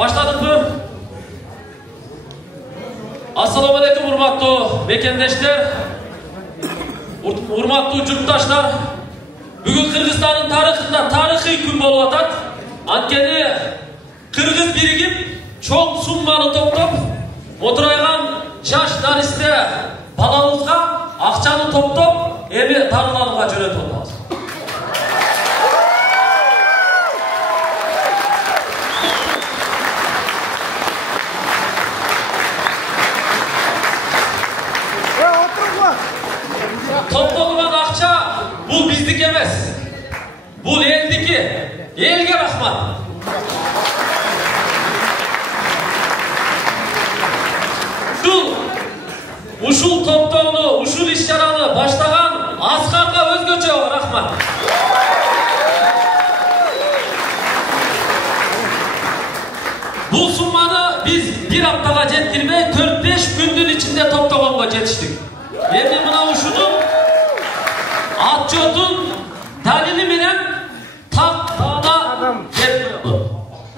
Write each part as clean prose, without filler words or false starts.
Başladık mı? Assalamu alaikum urmatlı mekendeşler, urmatlı yurttaşlar. Bugün Kırgızstan'ın tarihinde tarihi gün bolup atat. Antkeni Kırgız birigip çoğ summаны toplop, oturaygan жаш наристе балабызга акчаны топтоп, эми тарылганга жөнөтүп атабыз. Топтолган акча бул биздики эмес. Бул элдики. Элге рахмат. Ушул топтоону, ушул иш-чараны баштаган Аскарга өзгөчө рахмат. Бул сумманы биз бир аптага жеткирбей 4-5 күндүн ичинде топтогонго жетиштик. Эми мына ушунун отчетун далили менен тактана деп коёлу.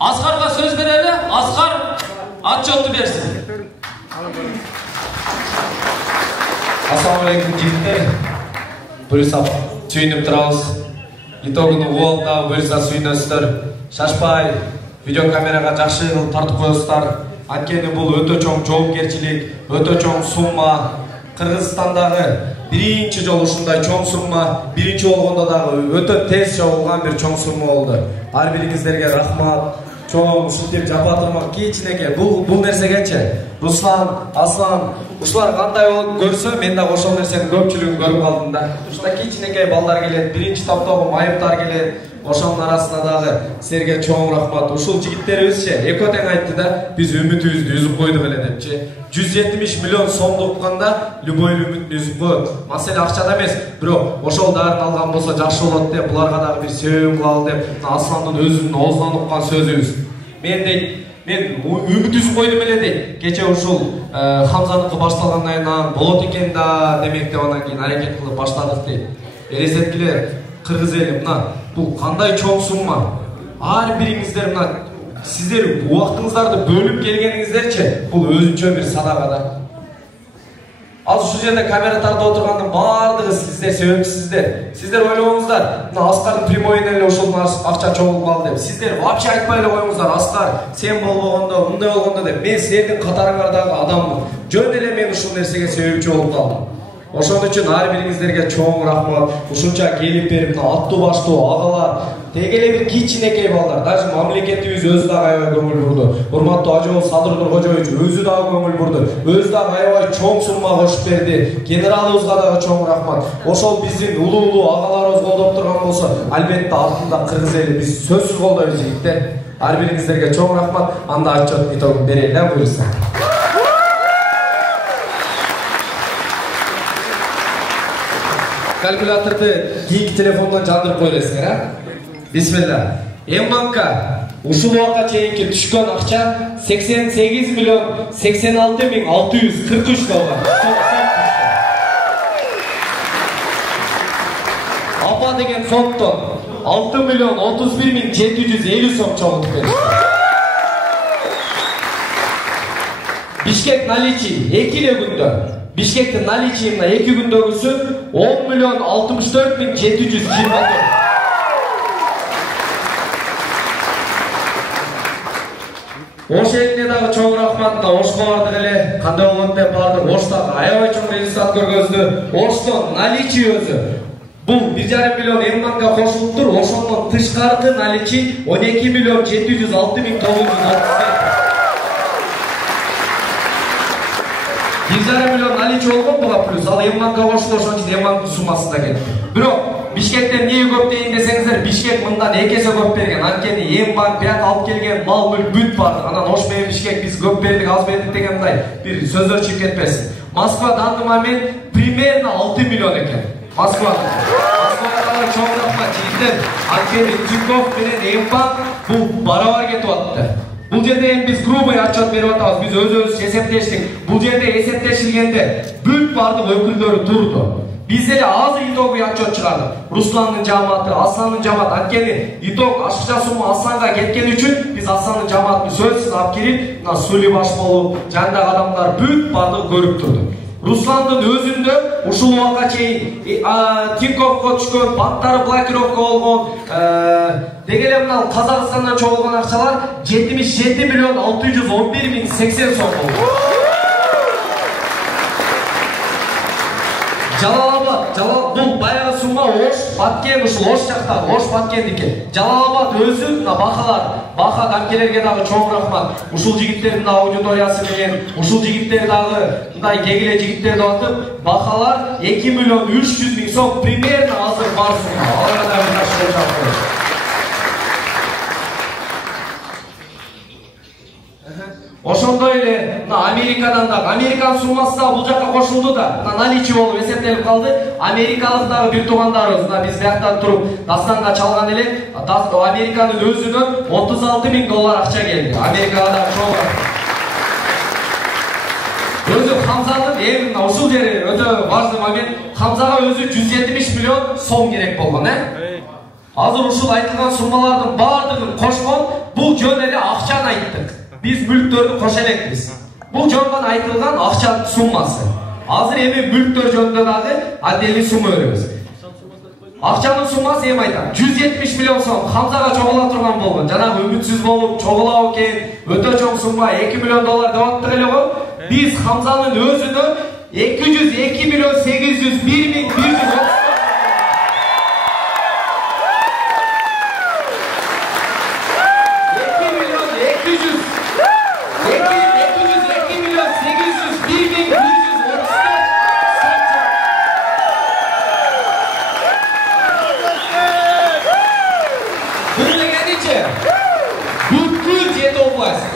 Аскарга сөз берели, Аскар отчетту берсин. Assalamu alaikum жигиттер. Буюрса сүйүнүп турабыз. Итогуну уолда буюрса сүйүнөсүздөр. Шашпай видеокамерага жакшы кылып тартып коесуздар. Анткени бул өтө чоң жоопкерчилик, өтө чоң сумма. Кыргызстандагы биринчи жолу ушундай чоң сумма, биринчи болгондо дагы өтө тез чогулган бир чоң сумма болду. Ар бириңиздерге рахмат. Çoğum ушинтип жапатырмак кийичинеке бул нерсегечи Руслан, Аслан ушулар кандай болуп көрсө мен да ошол нерсенин көпчүлүгүн көрүп калдым да. Ушунда кийичинеке балдар келет, биринчи топтогу майыптар келет. Ошонун арасына дагы силерге чоң рахмат. Ушул жигиттерибизчи эко тең айтты да, биз үмүтүбүздү үзүп койдук эле депчи. 170 миллион сомду укканда любой үмүтүн үзүп коет. Маселе акчада эмес, бирок ошол дарын алган болсо жакшы болот деп, буларга дагы бир себеп кылалы деп Асландын өзүнүн оозунан уккан сөзүбүз. Мен үмүт үзүп койдум эле дейт. Кече ушул Хамзаныкы башталгандан кийин болот экен да демек деп анан кийин аракет кылып баштадык дейт. Элестеткилер, кыргыз эли мына бул кандай чоң сумма. Ар бириңиздер мына сиздер убактыңыздарды бөлүп келгениңиздерчи бул өзүнчө бир садака да. Ал ушул жерде камера тартып отургандын баардыгы сиздер себепсиздер. Сиздер ойлогоңуздар, мына Аскардын прямойуна эле ошол акча чогулуп калды деп. Сиздер вообще айтпай эле коюңуздар, Аскар сен болбогондо, мындай болгондо деп. Мен силердин катарыңардагы адаммын. Жөн эле мен ушул нерсеге себепчи болуп калдым. Ошон үчүн ар бириңиздерге чоң рахмат. Ушунча келип берип, аттуу баштуу агалар, теге эле бир кичинекей балдар, даже мамлекетибиз өзү дагы аябай көңүл бурду. Урматтуу Ажоол Садыр Нуркожоевич өзү дагы көңүл бурду. Өзү дагы аябай чоң сумма кошуп берди. Генералыбызга дагы чоң рахмат. Ошол биздин улуу агаларыбыз колдоп турган болсо, албетте артында кыргыз эли биз сөзсүз колдойбуз жигиттер. Ар бириңиздерге чоң рахмат. Анда отчет итогун берели да буюрса. Калькуляторды кийинки телефондон жандырып коелесиңер, а? Бисмилла. М-банкка ушул убакка чейинки түшкөн акча 88 миллион 86 миң 643 болгон. Апа деген фонддон 6 миллион 31 миң 750 сом чогултуп берди. Бишкек наличий 2 эле күндө. Бишкектин наличийна 2 күндөгүсү 10 миллион 64 миң 724. Ош элине дагы чоң рахмат. Ошко бардык эле. Кандай болгон деп бардык. Ош дагы аябай чоң результат көргөздү. Оштон наличий өзү бул 1,5 миллион М-банкка кошулуптур. Ошондон тышкаркы наличий 12 миллион 706 миң 938. 1,5 миллион наличий болгон буга плюс. Ал М-банкка кошулуп ошон үчүн М-банктын суммасында кетти. Бирок Бишкектен эмне көп дейин десеңиздер, Бишкек мындан 2 эсе көп берген. Анткени М-банк бият алып келген мал мүлк бүт бар. Анан Ош менен Бишкек биз көп бердик, аз бердик деген мындай бир сөздөр чыгып кетпесин. Москва данный момент примерно 6 миллион экен. Москвага чоң рахмат жигиттер. Анткени Тинькофф менен М-банк бул барабар кетип атты. Бул жерде биз грубый отчет берип атабыз. Биз өзүбүз эсептештик. Бул жерде эсептешилгенде бүт бардык өкүлдөрү турду. Biz ele azı итогу отчет чыгардык. Русландын жамааты, Асландын жамааты анткени итог ашыкча сумма Асланга кеткен үчүн биз Асландын жамаатын сөзсүз алып келип, мына Сули баш болуп, жандагы адамдар бүт бардыгы көрүп турду. Русландын өзүндө ушул убакка чейин Тиньковго түшкөн, банттары блокировка болгон, деги эле мына Казакстандан чогулган акчалар 77 миллион 611 миң 80 сом болду. Жалалабад, бул баягы сумма Ош, Баткен ушул Ош жактагы, Ош Баткендики. Жалалабад өзү мына бака дамкелерге дагы чоң рахмат. Ушул жигиттердин аудиториясы менен, ушул жигиттер дагы мындай кегиле жигиттер деп атып, бакалар 2 миллион 300 миң сом примерно азыр бар сумма. Аларга дагы жакшы болуп. Ошондой эле Америкадан да, Американын суммасы да бул жакка кошулду да, наличие болуп эсептелип калды. Америкалык дагы бир туугандарыбыз, биз бияктан туруп Дастанга чалган эле, Американын өзүнөн 36 миң доллар акча келди. Америкага да чоң. Өзү Хамзанын эң ушул жери өтө важный момент. Хамзага өзү 170 миллион сом керек болгон, Азыр ушул айтылган суммалардын баардыгын кошкон, бул жөн эле акчаны айттык. Biz mülktörünü koş elekmiz. Bu жондан айтылган акча суммасы. Азыр эми мүлктөр жөнүндө дагы отдельный сумма беребиз. Акчанын суммасы эми айтам 170 миллион сом Хамзага чогула турган болгон. Жанагы үмүтсүз болуп чогулабы экен, өтө чоң сумма 2 миллион доллар деп аттык эле го. Биз Хамзанын өзүнө 202 миллион 801 миң 130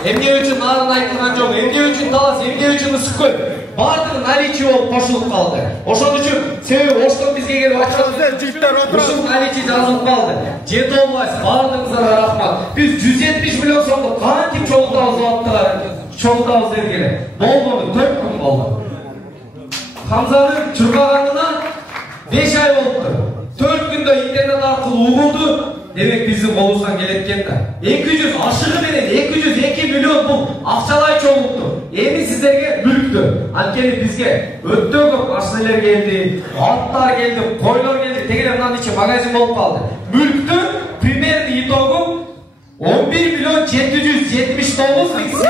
Эмне үчүн нарын айтылган жок, эмне үчүн талас, эмне үчүн ысык көл. Бардыгы наличие болуп кошулуп калды. Ошон үчүн себеби Оштон бизге келип ачат. Ушул наличие жазылып калды. Жети область бардыгыңызга рахмат. Биз 170 миллион сомду кантип чогултабыз деп аттык. Чогултабыз дегеле. Болгону 4 күн болду. Хамзанын чургаганына 5 ай болуптур. 4 күндө интернет аркылуу угулду. Demek bizim kolumuzdan geletken de 200 aşırı menен 202 milyon bul akçalay çoğuluktu. Emin sizlerge mülktü. Ankeni bizge öttö köp aşırılar geldi, atlar geldi, koylar geldi. Tegelemden içi magazin olup kaldı. Mülktü primerli itogu 11 milyon 779 bin 800.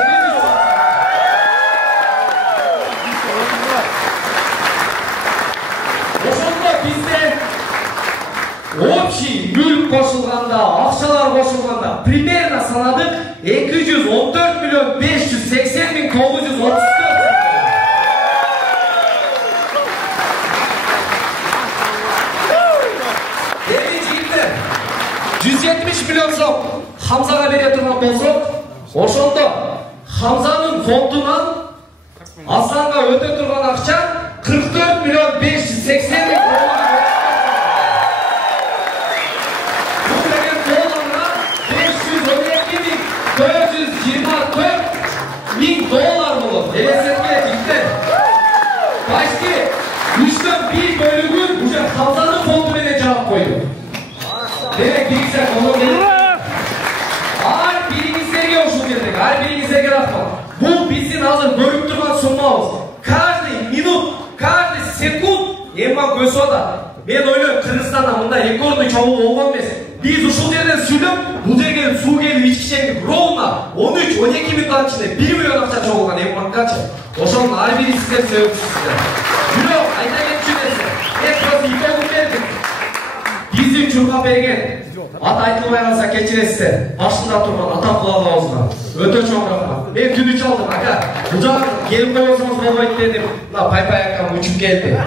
Oşonda bizde общий mülk koşulganda, akçalar koşulganda примерно sanadık 214 milyon 580 bin 934. Değerli 170 milyon som Hamzaga bere turgan bolsok, oşonda Hamzanın fondundan Aslanga öte turgan akça 44 milyon 580 bin 424 bin dolar bulun. Devletler gitti. Başka 3'ten 1 bölümü bu Hamzanın fondu bile cevap koydu. Demek bilgisayar onu değil. Her bilgisayarga hoşum geldik. Her bilgisayarga rahmat. Bu bizim hazır bölüp durgan sunmamız. Каждый minut, каждый sekund emman kösü da. Ben öyle Kırgızistan'da bunda rekordu çoğu olmam mes. Biz uşul yerden süylüp, bu dergen su gelip içkişendik. Ровно 13-12 minuttan içinde 1 milyon akça çoğulgan emman kaçı. Oşonun her biri sizler sevip sizler. Yok, ayta geççünesi. Hep burası itoğun verdik. Bizim çurga bergen. At aytılmay kalsa keçiresizler. Başında turman ata kulağı ağzına. Öte çoğun rahmat. Ben tüdü çaldım aka. Bu da gelin koyuyorsanız bolmayıp dedim. La pay pay akam uçup geldi.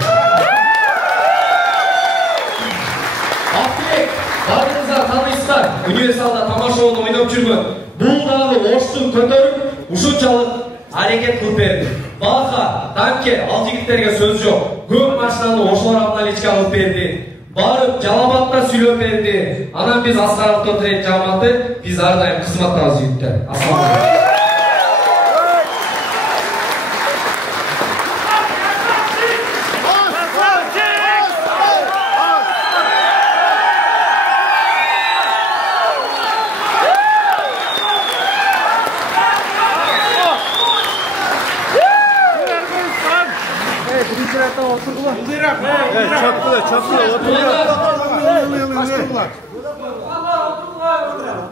Bardığınızlar tanışsızlar, Universal'da tamашауны ойнап жүргөн. Бул дагы Оштун көтөрүп, ушунчалык аракет кылып берди. Бака, Дамке, ал жигиттерге сөз жок. Көп машинаны ошолор абналичке алып берди. Барып, Жалалабадта сүйлөп берди. Анан биз Аскар Автотрейд жамааты, биз ар дайым кызматтабыз жигиттер. Ассалам алейкум.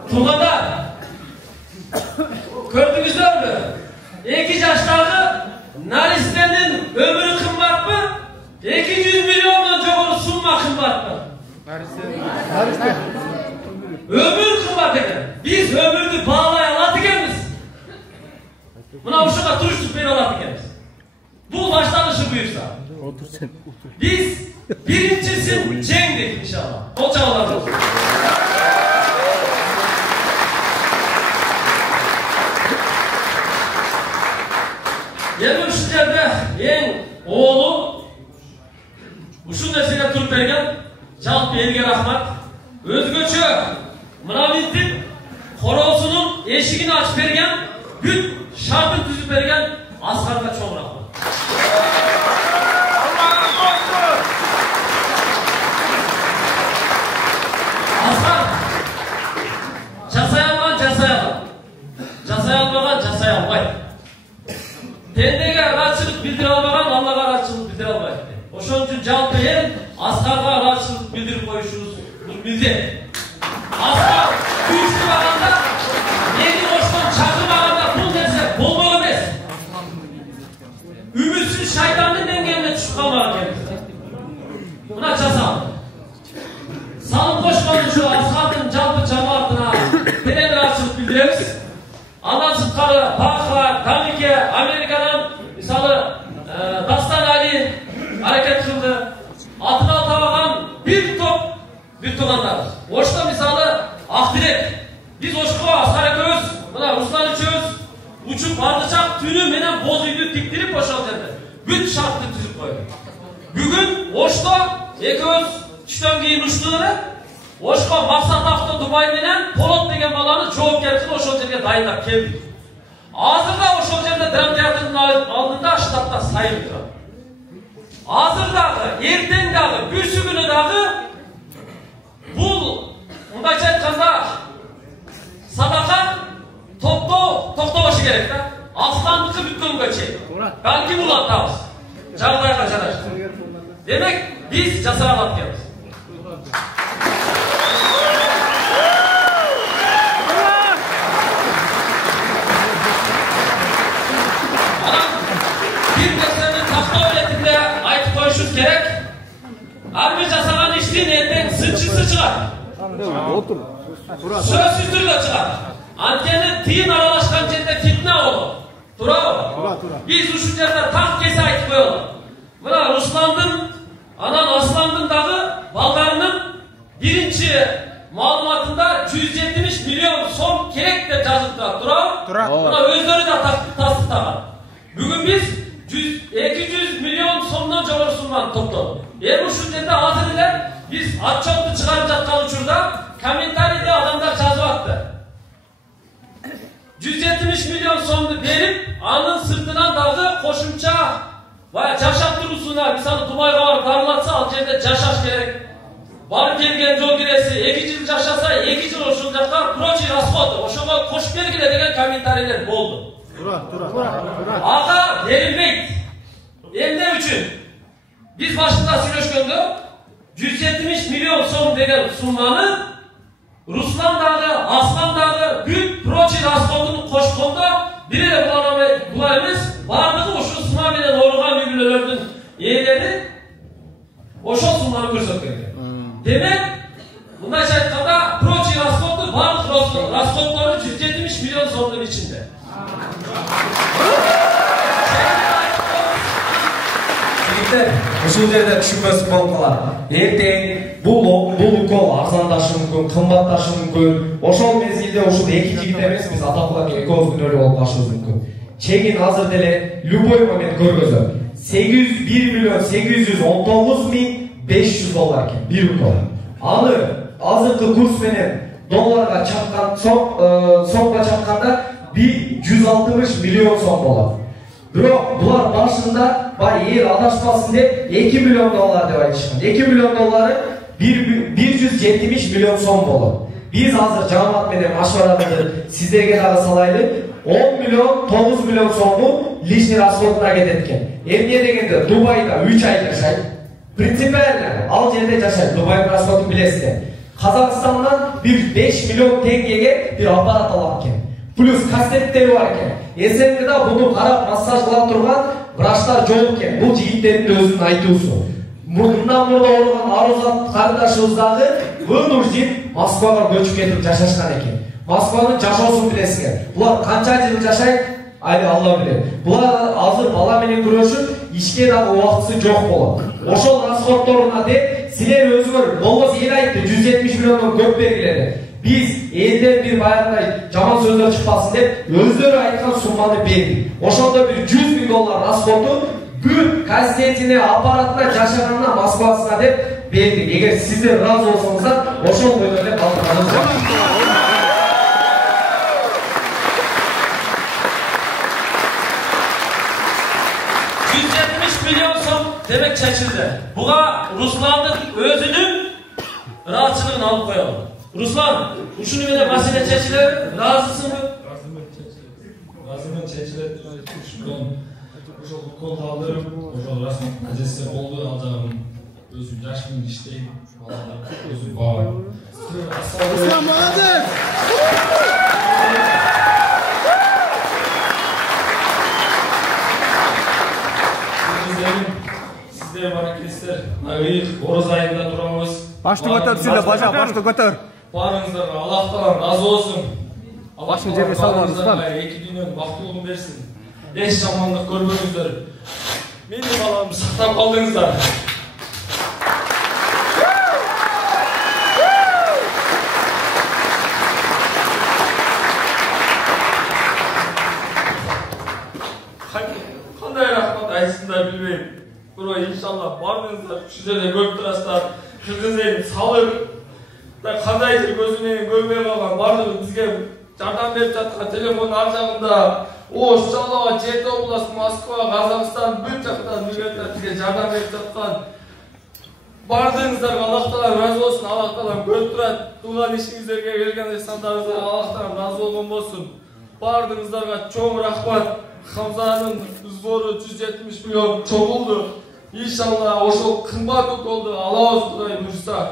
Tuganda gördünüzler mi? 2 yaştaki Nariste'nin ömrü kımbat mı? 200 milyondan çok sunma kımbat mı? Ömür kımbat eder. Biz ömürünü bağlayalatı geliriz. Buna uşağa turuştuk beni alatı geliriz. Bu başlangıcı buyursa. Biz birincisin cendik inşallah. O çağlar olsun. Yemüşlerde en oğlu uşun nesine turup bergen Çalp Elge Rahmat özgöçü mınavintip korosunun eşigini açıp bergen büt şartın tüzüp bergen Asgar'da çok rahmat. Asgar jasay almaydı. Tendege rahatçılık bildire almadan Allah'a rahatçılık bildire almaydı. Oşon üçün Çalp Elge Asgar'da rahatçılık bildirip koyuşunuz bildi. Asgar güçlü bağında yeni hoştan çakı bağında bul derse bol emez. Ümitsiz şeytanın dengeline düşüp kalmalı kendisi. Buna çasam. Salın koşmanın şu Asgar'ın Çalp'ı cemaatına tenen rahatçılık bildiririz. Anasız karı, Paklar, Tamike, Amerika'dan misalı Dastan Ali hareket kıldı. Atına tavakan bir topanlar. Oşta misalı Akdirek. Biz oşkuğa Asgar'a köz, buna Ruslan içöz, uçup vardıcak tünü menen bozuydu diktirip boşaltırdı. Büt şartlı tüzüp koydu. Bugün oşta eköz çüşten giyin uçtuğunu oşka maksat hafta Dubai menen Polat degen balanı çoğup gelsin oşol жерге dayındap keldik. Hazırda oşol жерде Dram teatrının aldığında ştatta sayın duradi. Hazırdağı, ertengdağı, büsü günü dağı bu mundayça aytkanda sadaka toktobаşı gerek da. Aslandıkı bütünge çek. Belki bulattabız. Жағдайға жарашты. Demek biz жасыралап келеміз. Bir meseleni tahtao biletinde aytıp koyuşumuz gerek. Her bir жасаған iştin ертең сынчысы çıkar. Sözsüz türlü çıkar. Anteni tiyin aralaşkan жерде fitne olur. Turabı. Biz uşun жерде tak kese aytıp koyalım. Buna Ruslandın, anan Aslandın dağı baldarının birinci malumatında 170 milyon som kerek de жазıpta. Turabı. Buna özleri de tasdiktagan. Bugün biz 200 milyon somdan жоғары sunman topladık. Uşun жерде hazır ile biz atçottu çıkarıp жатқан uçurda kommentaride adamlar жазып attı. 170 milyon somdu verip anın sırtından dağı koşumça baya жашап турусуна мисалы Дубайга барып дарылатса ал жерде жашаш керек. Барып келген жол кирesi 2 жыл жашаса 2 жыл ошол жакка прочий расход ошого кошуп бергиле деген комментарийлер болду. Ага берилбейт. Эмне үчүн? Биз башында сүйлөшкөндө 170 milyon сом деген сумманы Руслан дагы, Аслан дагы бүт прочий расходун кошкондо бир эле булар эмес, бардыгы ошол сумма менен ооруган үй-бүлөлөрдүн ээлери ошол сумманы көрсөткөн. Демек, мындайча айтканда, прочий расходду бардык расходдору 170 milyon сомдун ичинде. Ушул жерде түшүнбөс болуп калат. Эртең бул укол арзандашы мүмкүн, кымбатташы мүмкүн. Ошол мезгилде ушул эки жигит эмес, биз атакулак экөөбүз күнөөлүү болуп калышыбыз мүмкүн. Чегин азыр деле любой момент көргөзөт. 1 миллион 819 миң 500 доллар экен бир укол. Аны азыркы курс менен долларга чаккан сомго чакканда 160 миллион сом болот. Бирок булар башында эл адашпасын деп 2 миллион доллар деп айтышкан. 2 миллион доллары 170 миллион сом болот. Биз азыр жамаат менен машварамызды сиздерге дагы салайлы. 10 milyon 9 milyon so'mу лишний расходуна кететкен. Эмне дегенде Дубайда 3 ай жашайт. Принципиально ал жерде жашайт. Дубайдын расходун билесиздер. Казакстандан bir 5 milyon теңгеге bir аппарат алат экен. Плюс кастеттери бар экен. СНГда буну карап массаж кыла турган врачтар жок экен. Бул жигиттердин өзүнүн айтуусу. Мурда ооруган Арузат карындашыбыз дагы вынужден Москвага көчүп кетип жашашкан экен. Москванын жашоосун билесиздер. Булар канча жыл жашайт? Айли Алла билет. Булар азыр бала менен күрөшүп, ишке дагы убактысы жок болот. Ошол расходторуна деп силер өзүңөр болбосо эл айтты 170 миллиондон көп бергиле. Биз элден бир баягындай жаман сөздөр чыкпасын деп өздөрү айткан сумманы бердик. Ошондо бир 100 миң доллар расходу бүт кастетине аппаратына жашаганына Москвасына деп бердик. Эгер сиздер ыраазы болсоңуздар, ошол бойдон деп калтырганыбыз бар. 170 milyon som demek çekildi. Buğa Ruslan'ın özünün rahatçılığını alıp koyalım. Ruslan, uşunu bile mesele çekilir, razısın mı? Razımın çekilir, şuradan uşul kol kaldırıp, uşul rasım acesi oldu alacağım. Özüm yaşımın işteyim, özüm bağım. İslam Muhammed! Sizler barakilistler, ayık, Oruz ayında duramız. Başını götür size, başını götür. Barınızlarına Allah'tan razı olsun. Başını cebine salmanız var. İki dünyanın baktığını versin. Eş zamanlık görmünüzler. Benim balamı saktan kaldınızlar. Kanday rahmat aytsınlar bilmeyim. Buraya inşallah barınızlar, şüzede köp turaslar, Kırgız elin salır. Kanday gözüne görmeye kalgan bardығы bizge жардам берип жаткан телефон ар жагында Ош, Чалова, Жети областы, Москва, Казакстан бүт жактан бизге жардам берип жаткан бардыгыңыздарга Аллах таала разы болсун. Аллах таала көрүп турат. Туулган ишиңиздерге келген эсандарыңыздарга Аллах таала разы болгон болсун. Бардыгыңыздарга чоң рахмат. Хамзанын сбору 170 миллион чогулду. İnşallah ошол кымбат уколду алабыз Кудай буйрса.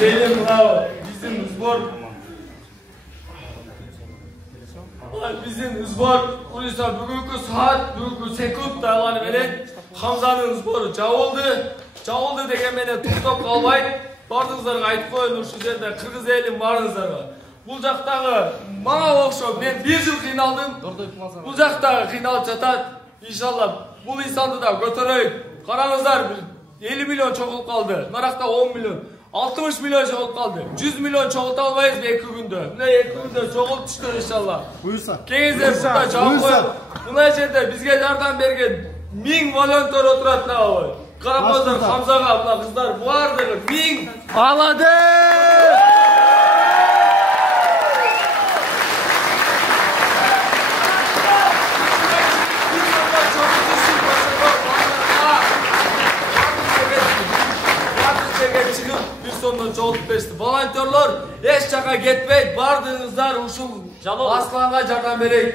Benim bizim zbor bizim zbor Uysa bugünkü saat, bugünkü sekund dağlanıp elen Hamza'nın zboru Çavuldu degen mene tutup kalmayın. Bardыңыздарга айтып коеюн, ушул жерде Кыргыз элин барыңыздарга. Бул жактагы мага окшоп мен 1 жыл кыйналдым. Бул жактагы кыйналып жатат. Иншалла бул инсанды да көтөрөйүн. Караңыздар, 50 миллион чогулуп калды. Наракта 10 миллион. 60 milyon çogulup kaldı. 100 milyon çogult almayız 2 günde. Mine 2 günde çogult düştür inşallah. Buyursa. Kengizler burada cevap koyalım. Buna жерде bizge yardım bergen 1000 volontör oturat da var. Karapozlar, Hamzaga, buna kızlar vardır. 1000 Ağladı! Sonunda çoğulup bersin. Volontörler hiç çaka gitmeyin. Bardığınızlar uşul aslanға yardım bereyik.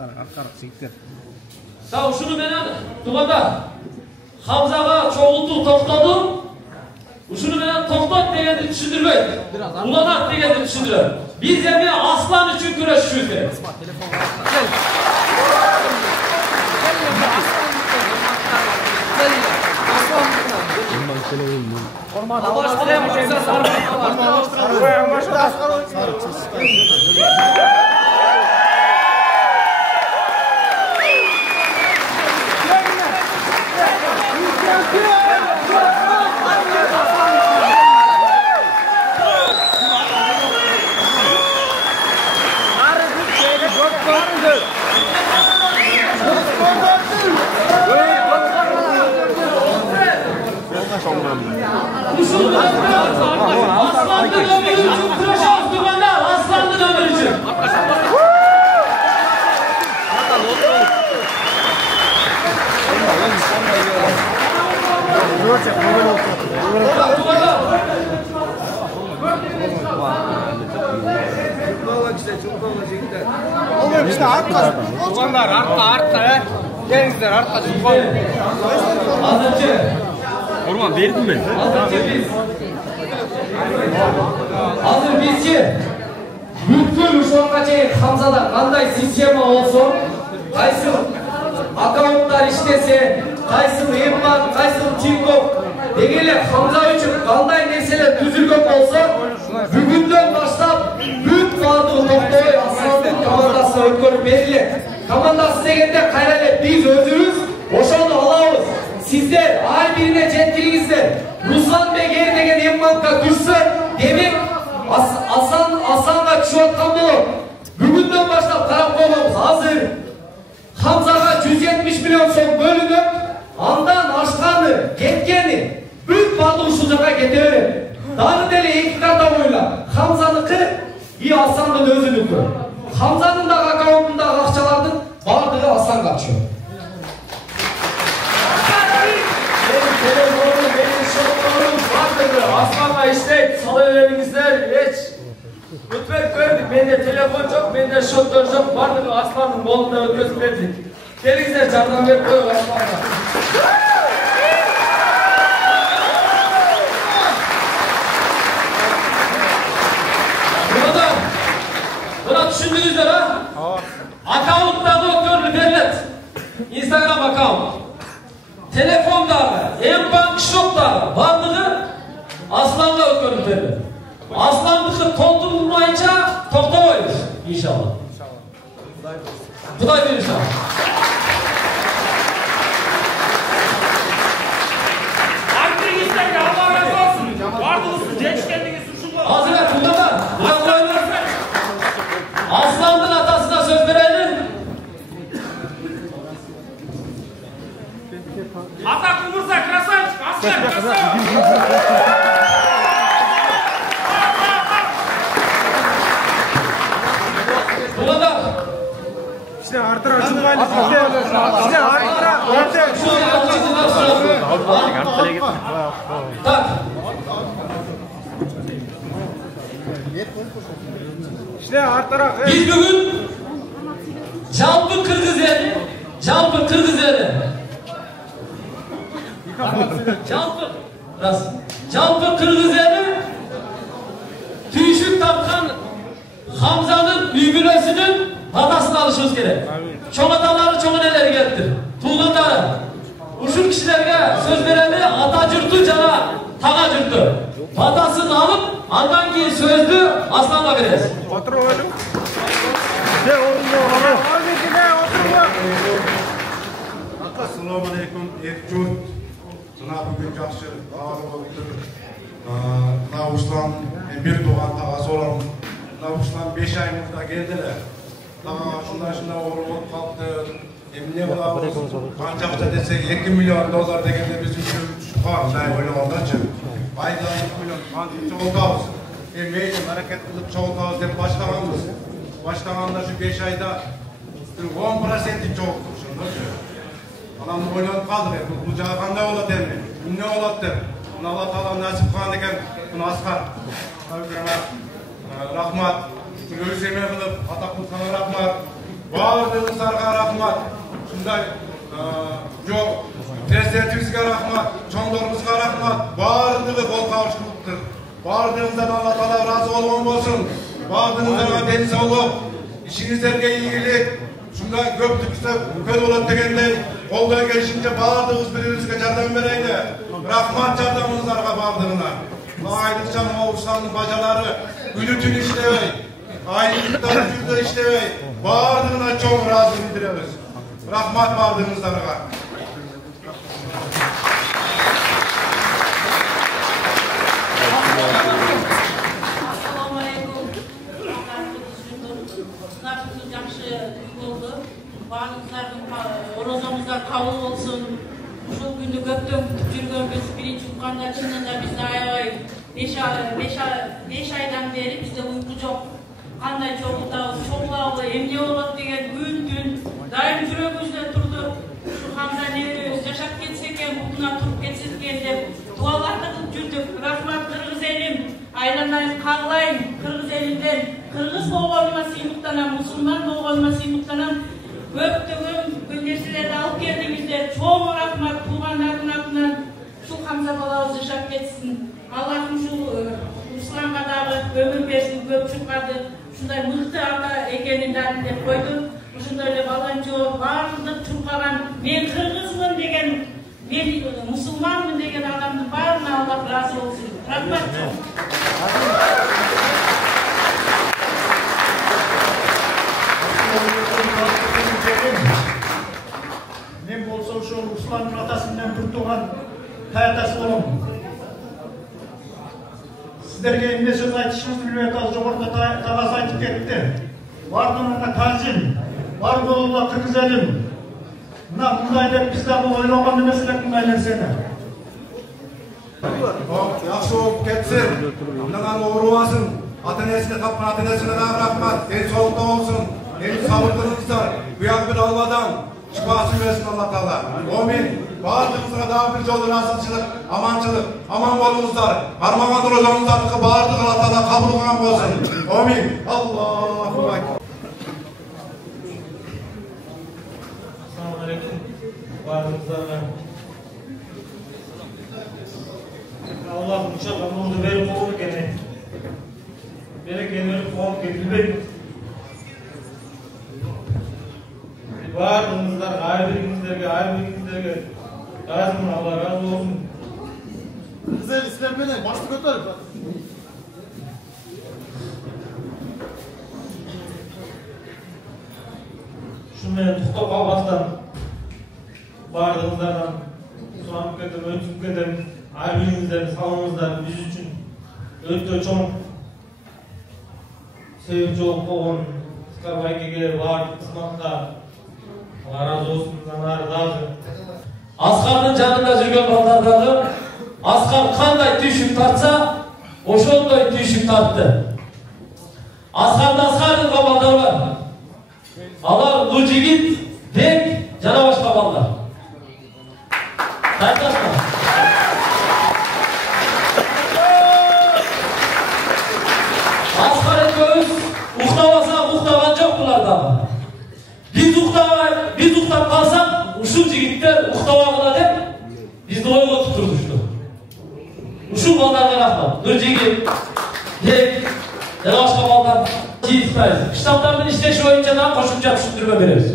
Artar, siktir. Sağ şunu menen tuganda Hamzaga çoğultu toktadu. Uşunu menen toktat degendi düşündürmeyin. Ulanat degendi düşündürmeyin. Biz de aslan için güreşiyoruz. Uşul Aslan'ın ömrü için kuraşıyoruz dumanlar. Aslan'ın ömrü için. Oğlum işte arka. Oğlanlar arka. Gençler arka. Azıcık. Orman verdim ben. Hazır bizce bütün uşakka чейин Хамзада кандай система болсо, кайсы аккаунттар иштесе, кайсы Мbank, кайсы Тинькофф дегеле Хамза үчүн кандай нерселер түзүлгөн болсо, бүгүндөн баштап бүт баардыгы Токтой Асландын командасына өткөрүп берилет. Командасы дегенде кайра эле биз өзүбүз ошону алабыз. Sizler ay birine жеткириңиздер. Руслан Бегер деген Mbankка түшсө, демек Асанга түшүп аткан болот. Бүгүндөн баштап карап койгонбуз. Азыр Хамзага 170 миллион сом бөлүнүп, андан ашканы, кеткени бүт баардыгы ушул жака кете берет. Дагы деле эки карта бойлап, Хамзаныкы и Асандын өзүнүкү. Хамзанын дагы аккаунтундагы акчалардын баардыгы Асанга түшөт. Aslanla işleyip salıveringizler hiç ötmek verdik. Bende telefon yok, bende şotlar yok. Vardı Aslan'ın kolunda ötmek verdik. Gelingizler candan verip koyuyor Aslan'la. Buna düşündünüzler ha? Account'ta ötürlü devlet. Instagram account. Telefonda, Mbank shop'ta varlığı Aslan'la ötürlü devlet. Aslan'lıkı toldurulmayınca toktamayız inşallah. Kuday bir inşallah. Aktivistler ya Allah razı olsun. Vardınız, genç kendiniz suçlular. Hazır et, bunlar. Aslan'ın atasına söz verelim. Ata kumursa krasavç, aslan krasavç. Bunlar. İşte artıra şunlayın. İşte artıra. Tak. İşte artıra. Biz bugün Jalpı Kırgız eli, Jalpı Kırgız eli. Jalpı Kırgız eli tüyüşük tapkan Hamza'nın büyümülesinin hatasını alışımız gerek. Çoğun ataları, çoğun eleri geldir. Tuğlanları. Uşul kişilerge söz vereli ata cürtü cana tağa cürtü. Hatasını alıp andan ki sözlü Aslan'la veririz. Otur oğlum. De oğlum. Assalamu alaikum, Erkut. Sana bugün жақсы ağır oldu. Navuşlan bir doğan tağa soralım. Navuşlan 5 ayımızda geldiler. Tağa şunda oğlum kalktı. Emine olamız. Ancakta desek $2 milyon degende biz üçün çıkar. Ben öyle olduğu için. Aydan 2 milyon. Kantik çoğultağız. Meylim hareket kılıp çoğultağız deyip başlamanız. Başlamanda şu 5 ayda 10% çoğultuk. Adam oynayıp kaldı. Bu jağı qanday bolat endi? Ne bolat deb. Allah taala nasip qilgan ekan. Buni Asqar. Rahmat. O'zime qilib ataqul sana rahmat. Barlig'ingizlarga rahmat. Shunday yo'q. Prezidentimizga rahmat, cho'nglarimizga rahmat. Barlig'i qo'l qavish qilibdir. Barlig'ingizdan Allah taala rozi bo'lgan bo'lsin. Barlig'ingizlarga densoqlik, ishingizlarga iyilik. Shunday ko'pchilikda ko'l bo'ladi degandek qo'ldan kelishincha barlig'imiz bir-birimizga yordam beraylik. Rahmat yordamingizlarga barlig'inglar. Ayniqsa Moğolistanning bajalari kuni-tun ishlaydi. Ayniqlar kunda ishlaydi. Barlig'inglar cho'ng rozi bildiramiz. Rahmat barlig'ingizlarga. Orozamızda kabul olsun. Şu günü gökten kütüp жүргөнбүz. Birinci tutkanda чынында биз аябай 5 aydan beri bizde uyku yok. Qanday çoğulabı, emne olot degen gün daim жүрөгүбүздө turdu. Şu Hamza nebemiz yaşap ketse eken, buguna turup ketse eken dep dualardı kılıp жүрдүk. Rahmat Kırgız elim, aylanayım, kağlayım Kırgız elinden. Kırgız bolğonuma sыймыктанам, musulman bolğonuma sыймыктанам. Көптөгөн нерселерди алып келдиңиздер. Чоң рахмат туугандардын атынан. Şu Hamza балабыз жашап кетсин. Аллахым şu Ruslanга дагы өмүр берсин, көп чыккарды. Şunday mıhtı ata ekenin dalinde koydu. Şunday ele balanco, bardıq çurqalan, men Kırgızmın degen, men musulmanmın degen adamdın barına Allah razı olsun. Rahmat çok. Men bolsa şu Ruslan'ın atasından bir tuğan hayatası olum. Sizlerge emne söz aytışınızı bilmek az жоғарыда тағас айтып кетті. Бардығына тәзім, бар болуға Кыргыз елім. Мына мұндай деп біз дағы ойлаған емеслік мұндай нәрсені. Yaxşı olub ketsin. Bundan uğrumasın. Ata-enesine tapın, ata-enesine rahmat. En soğukta olsun. En sabırlınızlar. Bu yak bir almadan çıkmasın versin Allah Teala. Amin. Bağırdığınızda daha bir yolu nasılçılık, amançılık, aman bolunuzlar. Armağan duracağınızlarını bağırdık Allah Teala kabul kılan olsun. Amin. Allahu Ekber. Assalamu alaikum. Bağırdığınızlarına. Allah'ım uçak amurdu verip olur gene. Berekeni verip kovuk getirmek. Bağırdığınızlar, ayrı-birinizlerge, razım Allah razı olsun. Güzel İslam'dan başlık ötürüp. Şunları tutup kalmasdan, bağırdığınızlardan, sulanıp kedim, ötüp kedim, ayrı-birinizlerin sağlığınızdan biz için ötü çoğun sevimci olup olun, Skarbayke'ye bağırdık kısmakta. Allah razı olsun, zanları razı. Askar'ın janында жүрген балдардагы Askar qanday tүйшүк тартса, ошондой tүйшүк тартты. Askar'ın балдар бар. Алар Нуржигит, Бек жана башка балдар. Тартасызбы? Askar экөөбүз уктабаса уктаган жок булардан. Biz uktap kalsak, uşul jigitler uktavagıda dep, bizdi oyga tuturduştu. Uşul baldarga rahmat. Nurjigit, Bek, jana başka balдар жыйытпайбыз. Штабтардын иштеши боюнча да кошумча түшүндүрмө беребиз.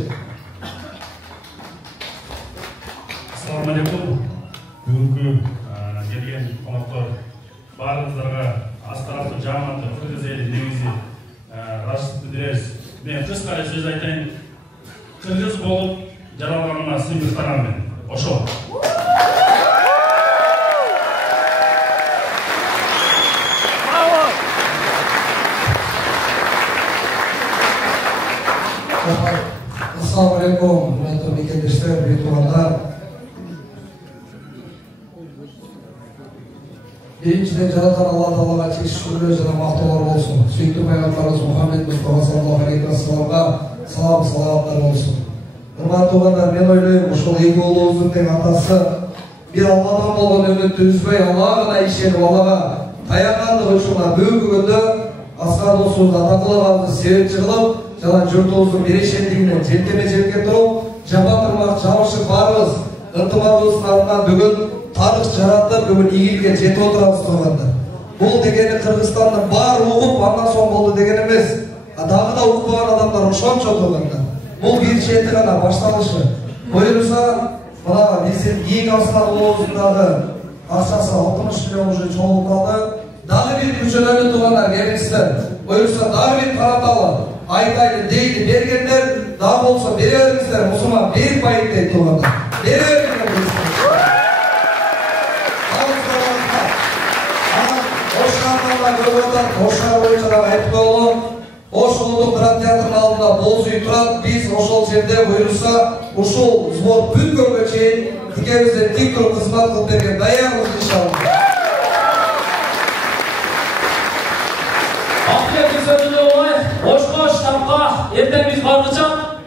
Assalamu alaikum. Бүгүнкү келген коноктор баарыңыздарга Аскар авто жамааты Кыргыз эли негизи ырашып билдиребиз. Мен кыска эле сөз айтайын. Kırgız bolup jaralганына сыймыктанам мен. Ошо. Assalamu alaikum. Hurmatli mekandeshlar, buyurtmanlar. Birinchidan Janob Alloh taologa cheksiz shukrlar va maqtovlar bo'lsin. Suyukli payg'ambarimiz Muhammad Mustafa sallallohu alayhi vasallamga salom-salomlar olsun. Hurmatli tuğanlar, men o'ylayman, ошол эки уулубуздун тең атасы бир Алладан болгон үмүттү үзбөй, Аллага ишенип, Аллага таянгандыгы үчүн бүгүнкү күндө Аскар досубузду ата кылганыбызды себепчи кылып, жана журтубуздун берешендигине желкеме-желке туруп, жапа-тырмак жабышып барыбыз ынтымагыбыздын алдынан бүгүн тарых жаратып, бүгүн ийгиликке жетип отурабыз тугандар. Бул дегени Кыргызстандын баары угуп, андан соң болду деген эмес. Дагы да укпаган адамдар ошончо тугандар. Бул бир чети гана башталышы. Буюрса, мына биздин эң асыл уулубуздагы акчасы 60 миллион уже чогулуп калды. Дагы бир күчөлөрдү тугандар келиңиздер. Буюрса дагы бир караталы айтайлы дейли бергендер, дагы болсо бере бериңиздер. Мусулман берип байыптайт тугандар. Бере бериңиздер. Ошар боюнча да айтып болду. Ошолдук драма театрынын алдында болсуй турат, биз ошол жерде буюрса, ушул сбор бүткөнгө чейин тикебизден тик туруп кызмат кылып берген даярбыз иншалла. sözünde olay, boş штабка ертең biz bargıca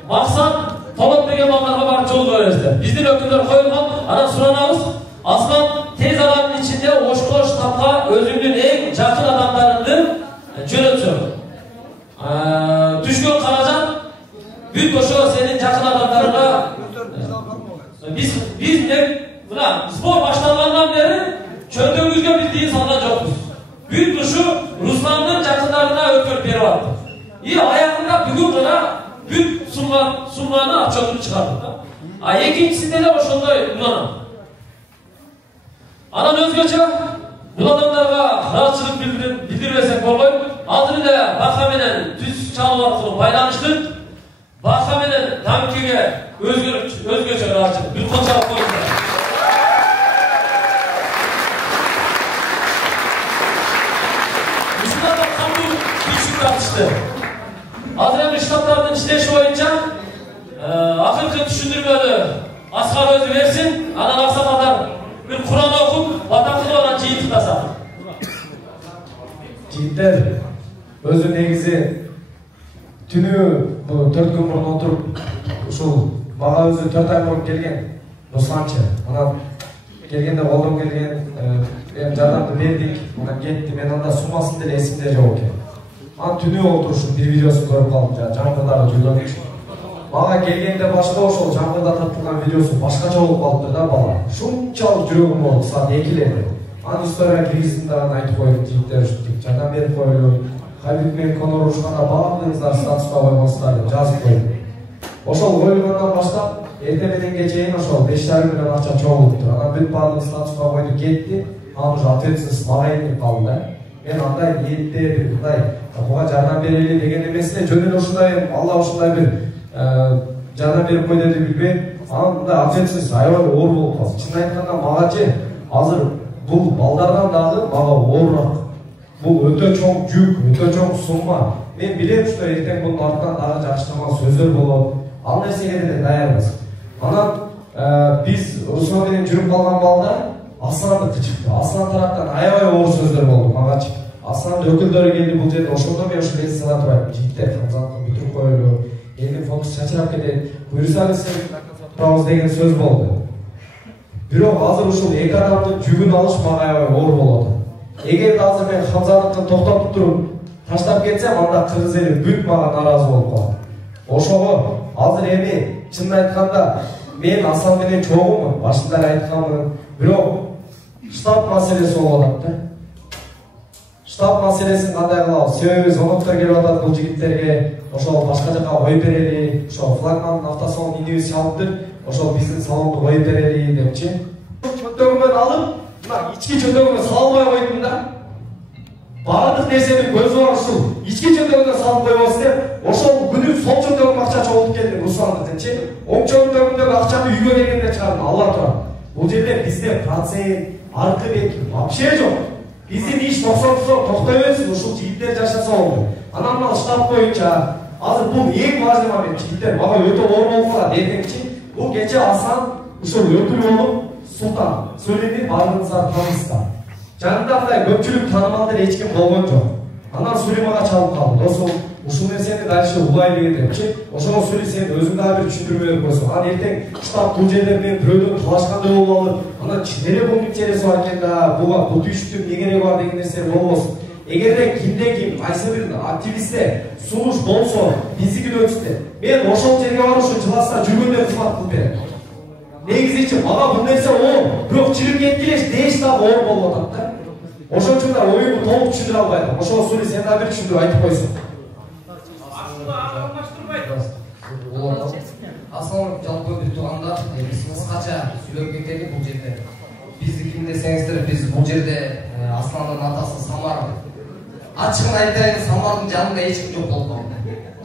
maksat Polat деген балдарга барып жол бересиздер. Биздин өкүлдөр коюлган, анан суранабыз. Aslan tez alanın içinde Oşko штабка özümdün en жақын адамдарыңды жөнөтсөң. Түшкөн каражат бүт ошо сенин жақын адамдарыңа биз мына спор башталгандан бери чөнтөгүбүзгө биз тыйын салган жокпуз. Бүт ушу Русландын жақындарына өткөрүп берип аттык. Аягында бүгүн гана бүт сумманы акчасын чыгардык да. Экинчисинде эле ошондой уланам. Анан өзгөчө бул адамдарга ыраазычылык билдирбесек болбойт. Азыр эле Бака менен түз чалуу аркылуу байланыштык. Бака менен Тамкеге өзгөчө ыраазычылык. Бир колчалап коюңуздар. Ушундай кандуу күчүк тартышты. Азыр эми штаттардын иштеши боюнча акыркы түшүндүрмөнү Аскар өзү берсин. Анан аксакалдар bir Kur'an okup vatandaşı olan cihitasa. Cihitler özü negizi tünü bu 4 gün burun oturup uşul mağa özü 4 ay burun kelgen Ruslançı. Ona kelgende oğlum kelgen jardamды berdik. Ona gitti. Men onda summasını dele esimde жоқ eкен. An tünü oturuşun bir videosu görüp kaldım. Жаңғырдағы жүргөн үшін. Mağa kelgende başka ошол жаңғырда тартылган видеосу башкача болуп калыптыр да бала. Шунчалык жүрөгүм болду, саат 2-лерде. Анын история киргизdim дагы айтып коюп, жигиттер жардам берип коелу. Хабиб менен Конор урушканда баардыгыңыздар статуска койгонсуздар деп жазып коюп. Ошол коюлгандан баштап эртең мененге чейин ошол 5,5 миллион акча чогулуптур. Анан бүт баардыгы статуска койду кетти. Анан уже ответственность мага инип калды да. Мен андай ниетте бир мындай буга жардам берели деген эмес эле, жөн эле ушундай Алла ушундай бир жардам берип кой деди билбейм. Анан мындай ответственность аябай оор болуп калды. Чын айтканда магачы азыр бул балдардан дагы мага оорураак. Бул өтө чоң жүк, өтө чоң сумма. Мен билем, что эртең бунун артынан дагы жакшырган сөздөр болот. Ал нерсеге деле даярбыз. Анан биз Руслан менен жүрүп калган балдар Асланды кычыкты. Аслан тараптан аябай оор сөздөр болду магачы. Асландын өкүлдөрү келди бул жерде. Ошондо мен ошо эс сала турайм. Жигиттер Хамзатты бүтүрүп коелу. Элдин фокус чачырап кетет. Буюрсаңыз турабыз деген сөз болду. Бирок азыр ушул эки адамдын жүгүн алыш мага аябай оор болот. Эгерде азыр мен Хамзатты токтотуп туруп таштап кетсем, анда кыргыз эли бүт мага нааразы болуп калат. Ошого азыр эми чынын айтканда мен Аслан менен чогумун, башында айтканмын. Бирок штаб маселеси болуп атат да. Штаб маселесин кандай кылабыз? Себеби зоноттор келип атат бул жигиттерге. Ошол башка жака коюп берели, ошол флагман автосалон инебиз чалыптыр, ошол биздин салонду коюп берели депчи. Чөнтөгүмөн алып, мына ички чөнтөгүмө салбай койдум да. Баардык нерсенин көзү бар ушул. Ички чөнтөгүнө салып койбос деп, ошол күнү сол чөнтөгүм акча чогултуп келдим Русландыкынчы. Оң чөнтөгүмдөгү акчаны үйгө келгенде чыгардым, Алла турат. Бул жерде бизде процент, аркы бет вообще жок. Биздин иш 90% токтой берсин, ушул жигиттер жашаса болду. Анан мына штаб боюнча азыр бул эң важный момент. Жигиттер мага өтө оор болуп калат. Эртеңчи бул кече Аслан ушул өкүл болуп Султан сөйледи, баардыгыңыздар таанысыздар. Жанында мындай көпчүлүк таанымалдар эч ким болгон жок. Анан Сулеймага чалып калды. Досум, ушул нерсени дальше улай дегендепчи. Ошого Сулей сен өзүң дагы бир түшүндүрмө берип койсоң. Анан эртең штаб бул жерде мен бирөөдөн талашкандай болуп алып, анан чынеле бул интереси бар экен да, буга бул түйшүктүн не кереги бар деген нерсе болбосун. Эгерде кимде ким кайсы бир активистте сунуш болсо, биздикин өтүштү. Мен ошол жерге барып ушу жыласта жүргөндө кызмат кылып берем. Негизичи мага бул нерсе оор, бирок чыгып кеткилеш деш дагы оор болуп атат да. Ошон үчүн да оюмду толук түшүндүрө албайм. Ошого Сулей сен дагы бир түшүндүрүп айтып койсуң. Аслан жалпы бир туугандар, биз кыскача сүйлөп кетели бул жерде. Бизди ким десеңиздер, биз бул жерде Асландын атасы Самар. Ачыгын айтайын, Самардын жанында эч ким жок болду.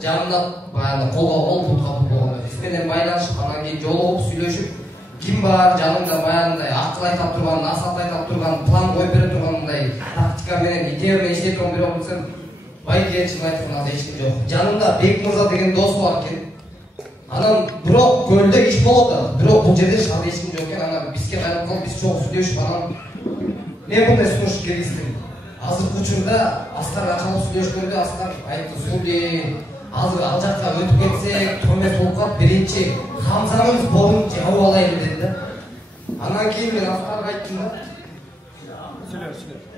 Жанында баягы колго кол бутка бут болгон. Биз менен байланышып, анан кийин жолугуп сүйлөшүп, ким бар жанында баягындай акыл айтап турган, насаат айтап турган, план коюп бере турган мындай тактика менен идея менен иштеткен бирок билсем, байке чын айтканда эч ким жок. Жанында Бек мырза деген дос бар экен. Анан бирок көлдө иш болот, бирок бул жерде шаар эч ким жок экен. Анан бизге кайрылып калып, биз чогуу сүйлөшүп, анан мен мындай сунуш киргиздим. азыркы учурда Аскарга чалып сүйлөшкөндө Аскар айтты Сули азыр ал жакка өтүп кетсек томес болуп калып биринчи Хамзанын болун жабып алайлы деди да. Анан кийин мен Аскарга айттым да.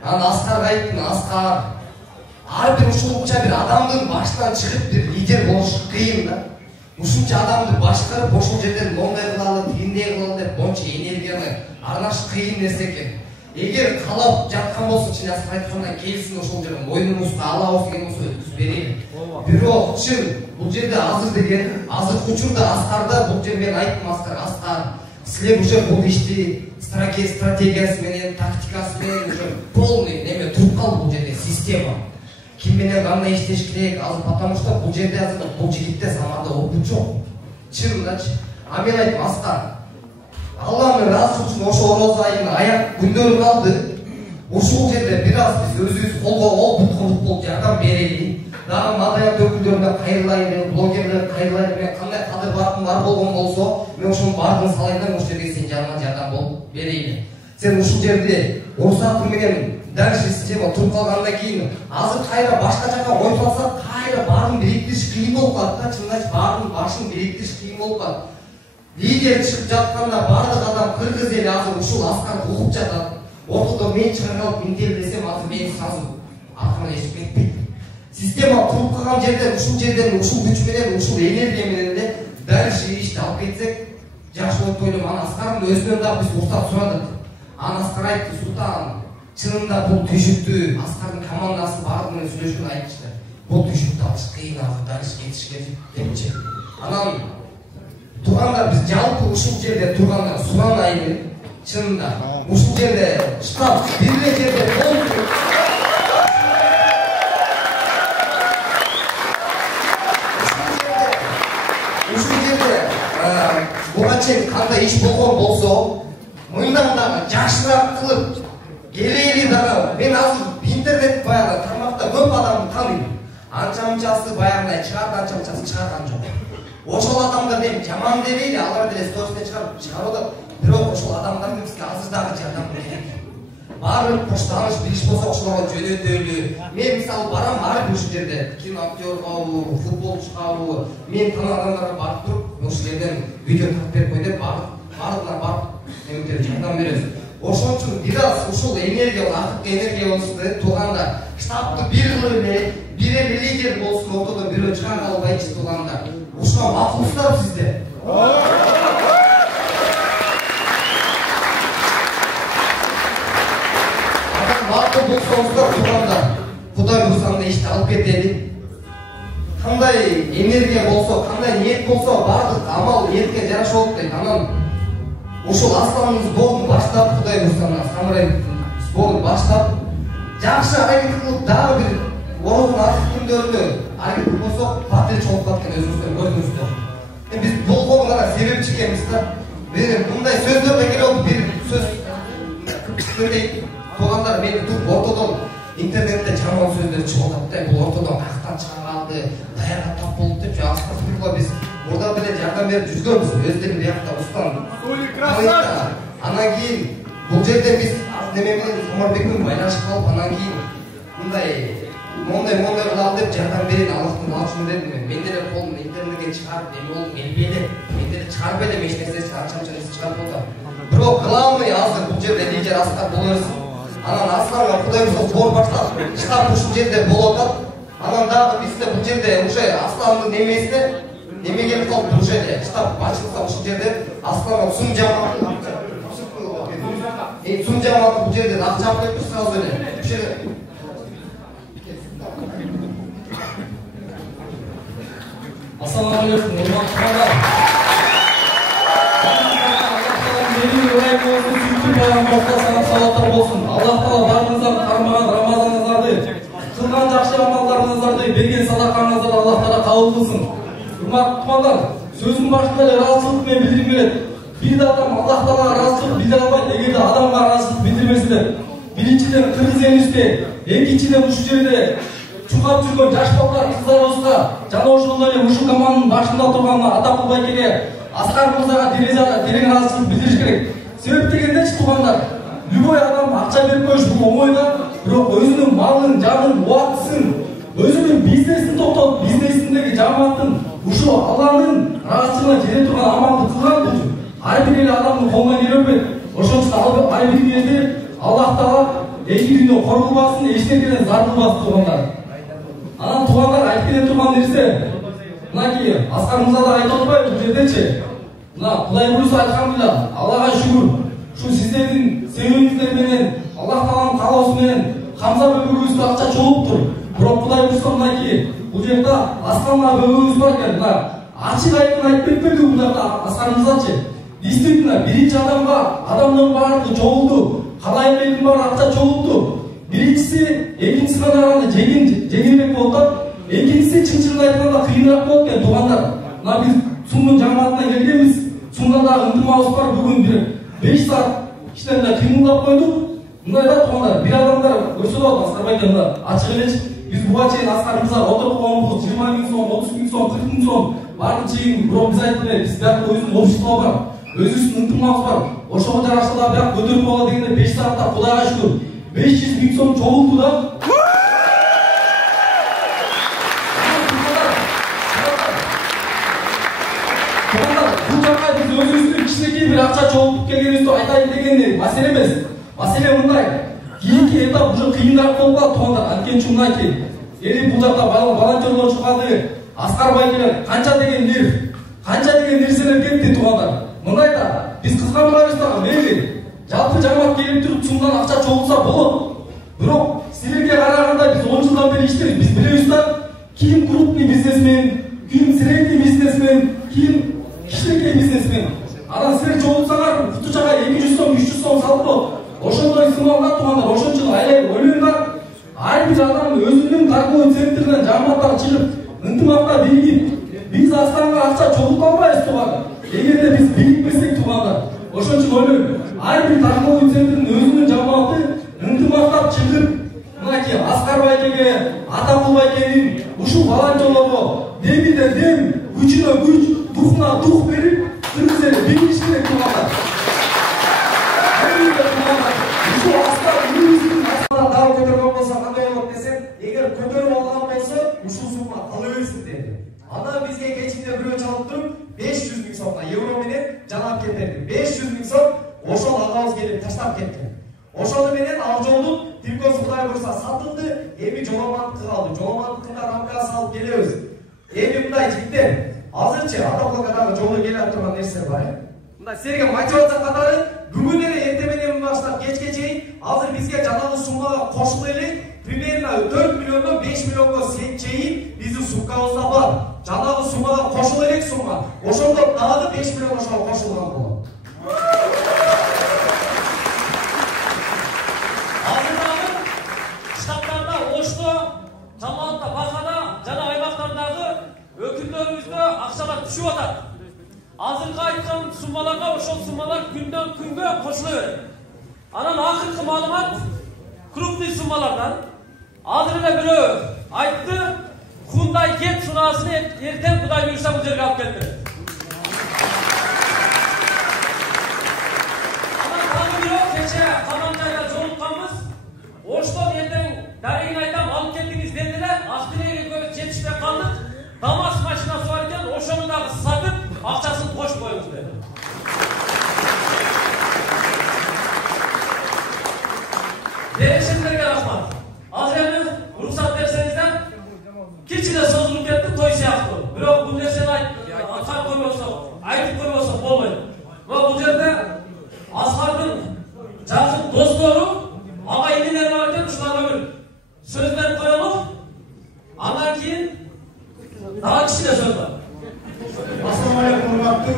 Анан Аскарга айттым, Аскар ар бир ушунча бир адамдын башынан чыгып бир лидер болуш кыйын да. Ушунча адамды башкарып ошол жерден мондай кылалы, тигиндей кылалы деп монча энергияны арнаш кыйын нерсе экен. Эгер каалап жаткан болсо, чын Аскар айткандай келсин ошол жерден мойнуңузду алабыз деген болсо өткүзүп берейли. Бирок чын бул жерде азыр деген, азыркы учурда Аскарда бул жер мен айттым Аскар, силер уже бул ишти стратегиясы менен, тактикасы менен уже полный неме туруп калды бул жерде система. Ким менен кандай иштеш керек, азыр потому что бул жерде азыр бул жигитте Самарда опыт жок. Чынындачы. А мен айттым Аскар, Алланын ыраазычылыгы үчүн ошо ороз айынын аяк күндөрү калды. Ушул жерде бир аз биз өзүбүз колго кол, бутка бут жардам берели. Дагы маданият өкүлдөрүнө кайрылайлы, блогерлер кайрылайлы, мен кандай кадыр бар болгон болсо, мен ошонун баардыгын салайын да, ошол жерге сен жаныма жардам болуп берейли. Сен ушул жерде урсатың менен дальше система туруп калгандан кийин азыр кайра башка жака коюп алсак, кайра баарын бириктириш кыйын болуп калат да, чындап баарын башын бириктириш кыйын болуп калат. Лидер чыгып жатканда баардык адам кыргыз эли азыр ушул Аскарды угуп жатат. Ортодо мен чыгып алып интел десем, азыр мени сазым артынан эчип кетпейт. Система туруп калган жерден, ушул күч менен, ушул энергия менен эле дальше ишти алып кетсек жакшы болот деп ойлойм. Анан Аскардын өзүнөн дагы биз уруксат сурадык. Анан Аскар айтты, Султан, чынында бул түйшүктү Аскардын командасы баардыгы менен сүйлөшкөн айтышты. Бул түйшүктү алыш кыйын, азыр дальше кетишке депчи. Анан тургандар биз жалпы ушул жерде тургандар суранайын, чынында ушул жерде штаб бир эле жерде болду. Ушул жерде буга чейин кандай иш болгон болсо, мындан дагы жакшыраак кылып келели дагы. Мен азыр интернет баягы тармакта көп адамды тааныйм. Анча-мынчасы баягындай чыгат, анча-мынчасы чыгарган жок. Ошол адамдар деп жаман дебейли, алар деле сторисине чыгарып атат. Бирок ошол адамдар бизге азыр дагы жардам керек. Баардык поштаныш билиш болсо ошолорго жөнөтөлү. Мен мисалы барам ар бир ушул жерде киноактёрго, футболчуга, мен тааныган адамдарга барып туруп, ошол жерден видео тартып берип кой деп баардыгына барып неметер жардам беребиз. Ошон үчүн бир аз ушул энергия, акыркы энергия болсун деп турганда, штабты бир кылып эле, бир эле лидер болсун, ортодо бирөө чыган калбайчы турганда. Ушуга макулсуздар сизде. Макул болсоңуздар турганда, Кудай буйрса ишти алып кетели. Кандай энергия болсо, кандай ниет болсо, баардык амал ниетке жараша болот дейт. Анан ушул Асландын сборун баштап, Кудай буйрса Самарай сборун баштап, жакшы аракет кылып дагы бир орозун артык күндөрүндө аракет кылсак, патрич болуп калган өзүңүздөр көрдүңүздөр. Биз болгону гана себепчи экенбиз да. Мындай сөздөрдө келип бир сөз сөйлейт. Тугандар мени туруп ортодон интернетте жаман сөздөр чыгып атат да. Бул ортодон кактан чыга калды, даярга тап болду деп Аскарга биз мурда деле жардам берип жүргөнбүз. Өздөрү биякта устан. Анан кийин бул жерде биз неме менен Самарбек менен байланышып калып, анан кийин мондай кылалы деп жардам берейин, Аллахтын алчын дедим мен. Мен деле колумду интернетке чыгарып, эми болуп элбеле. Мен деле чыгарып элем, эч нерсе анча-мынча чыгарып атам. Бирок главный азыр бул жерде лидер Аскар боло берсин. Анан Аскарга Кудай буйрса сбор баштап, штаб ушул жерде болуп атат. Анан дагы бизде бул жерде уже Асландын немесине неме келип калды, уже эле штаб ачылса ушул жерде Асланга сум жамааты бул жерде акча алып кетип сразу эле. Ушул жерде Assalamu alaikum, урматтуу туугандар. Аллах Таала болсун. Аллах Таала барыңыздарды кармаган Рамазаныңыздарды, кылган жакшы амалдарыңыздарды, берген садакаңыздарды Аллах Таала кабыл кылсын. Урматтуу туугандар, сөзүн башында эле ыраазычылык менен билдиргим келет. Бир адам Аллах Таалага ыраазычылык билдире албайт, эгерде адамга ыраазычылык билдирмесилер. Биринчиден кыргыз элибизде, экинчиден ушул жерде чукап жүргөн жаш балдар, кыздарыбызга жана ошол эле ушул команданын башында турган атактуу байкеге Аскар мырзага терең ыраазычылык билдириш керек. Себеп дегенде туугандар, любой адам акча берип коюш бул оңой да, бирок өзүнүн малын, жанын, убактысын, өзүнүн бизнесин токтоп, бизнесиндеги жамааттын ушул Алланын ыраазычылыгына жете турган амалды кылган үчүн ар бир эле адамдын колунан келе бербейт. Ошон үчүн ар бир кезде Аллах Таала эки дүйнө кор кылбасын, эч нерседен зар кылбасын туугандар. Анан туугандар айтып келе турган нерсе, мынакей Аскар мырза да айтып атпайбы бул жердечи? Мына Кудай буйруса алхамдулилlah, Аллага шүгүр. Шу сиздердин себебиңиздер менен, Аллах Тааланын каалоосу менен Камза бөбөгүбүздө акча чогулуптур. Бирок Кудай буйруса мынакей бул жерде Асканга бөбөгүбүз бар экен. Мына ачык айткан айтып кетпеди бул жакта Аскар мырзачы. Действительно, биринчи адамдын баардыгы чогулду. Калайык элдин баары акча чогулду. Биринчиси, экинчиси караганда жеңилирээк болуп атат. Экинчиси чын-чынын айтканда кыйыныраак болуп экен туугандар. Мына биз Сумдун жамаатына келгенбиз. Сумда дагы ынтымагыбыз бар. Бүгүн бир 5 саат иштен да кыймылдап койдук. Мындайда туугандар, бир адамдар көрсө болот Аскар байке мына ачык элечи. Биз буга чейин Аскар мырза отуруп койгонбуз 20 000 сом, 30 000 сом, 40 000 сом баардык чейин бирок биз айттык эле, биз биякта өзүнүн общество бар. Өзүбүздүн ынтымагыбыз бар. Ошого жараша да бияк көтөрүп болот дегенде 5 саатта Кудайга шүгүр 500 000 сом чогулду да. Бул жакка биз өзүбүздүн кичинекей бир акча чогултуп келгенибизди айтайын деген маселе эмес. Маселе мындай. Кийинки этап уже кыйыныраак болуп калат туугандар. Анткени мынакей эли бул жакта волонтерлор чыгады. Аскар байкелер канча деген нерселер кетти туугандар. Мындайда биз кызганбайбыз дагы, мейли жалпы жамаат келип туруп сумдан акча чогулса болот. Бирок силерге караганда биз 10 жылдан бери иштейбиз. Биз билебиз да ким крупный бизнесмен, ким средний бизнесмен, ким кичинекей бизнесмен. Анан силер чогулсаңар куту жага 200 сом, 300 сом салып болот. Ошондой сымалда туугандар, ошон үчүн ойлойм ар бир адам өзүнүн торговый центринен жамааттар чыгып ынтымакта биригип биз Астанага акча чогулта албайбыз туугандар. Эгерде биз бирикпесек туугандар, ошон үчүн ойлойм ар бир торговый центрдин өзүнүн жамааты ынтымактап чыгып мынакей Аскар байкеге, Атакул байкенин ушул волонтерлорго демиде дем, күчүнө күч, духуна дух берип кыргыз эли биригиш керек туугандар. Ушул Аскар үйүбүздүн Астанадан дагы көтөргөн болсо кандай болот десем, эгер көтөрүп алган болсо ушул сумма кала берсин деди. Андан бизге кечинде бирөө чалып туруп 500 000 сомго евро менен жанап кетти. 500 000 сом ошол агабыз келип таштап кетти. Ошону менен ал жолдун тилкосы Кудай буйруса сатылды. Эми жоламандыкка калды. Жоламандыкка рамка салып келебиз. Эми мындай жигиттер, азырчы Атакулга дагы жолу келип турган нерсе бар. Мындай силерге мотивация катары бүгүн эле эртең менен баштап кечке чейин азыр бизге жанагы суммага кошулуп эле примерно 4 миллиондон 5 миллионго чейин биздин сумкабызда бар. Жанагы суммага кошулуп элек сумма. Ошондо дагы 5 миллион ошого кошулган болот. Азыр дагы штаттарда, Ошто, Жамалатта, Бакада жана аймактардагы өкүлдөрүбүздө акчалар түшүп атат. Азыркы айткан суммаларга ошол суммалар күндөн күнгө кошула берет. Анан акыркы маалымат крупный суммалардан. Азыр эле бирөө айтты, Hyundai Get sunaaсын эртең Кудай буйруса бул жерге алып келип берет. Анан дагы бирөө кече Каманжайда жолукканбыз. Оштон эртең дарегин айтам, алып келдиңиз дедилер. Актилерге жетишпей калдык. ДАМАЗ машинасы бар экен, ошону дагы сатып, акчасын кошуп коюңуз деди. Беришиңерге рахмат. Азыр эми уруксат берсеңиздер, кичине созулуп кетти той сыяктуу. Бирок бул нерсени аткарып койбосок, айтып койбосок болбойт. Мына бул жерде Аскардын жакын достору, ага инелер бар экен, ушуларга бир сөз берип коелу. Андан кийин дагы кичине сөз бар. Ассалам алейкум, урматтуу.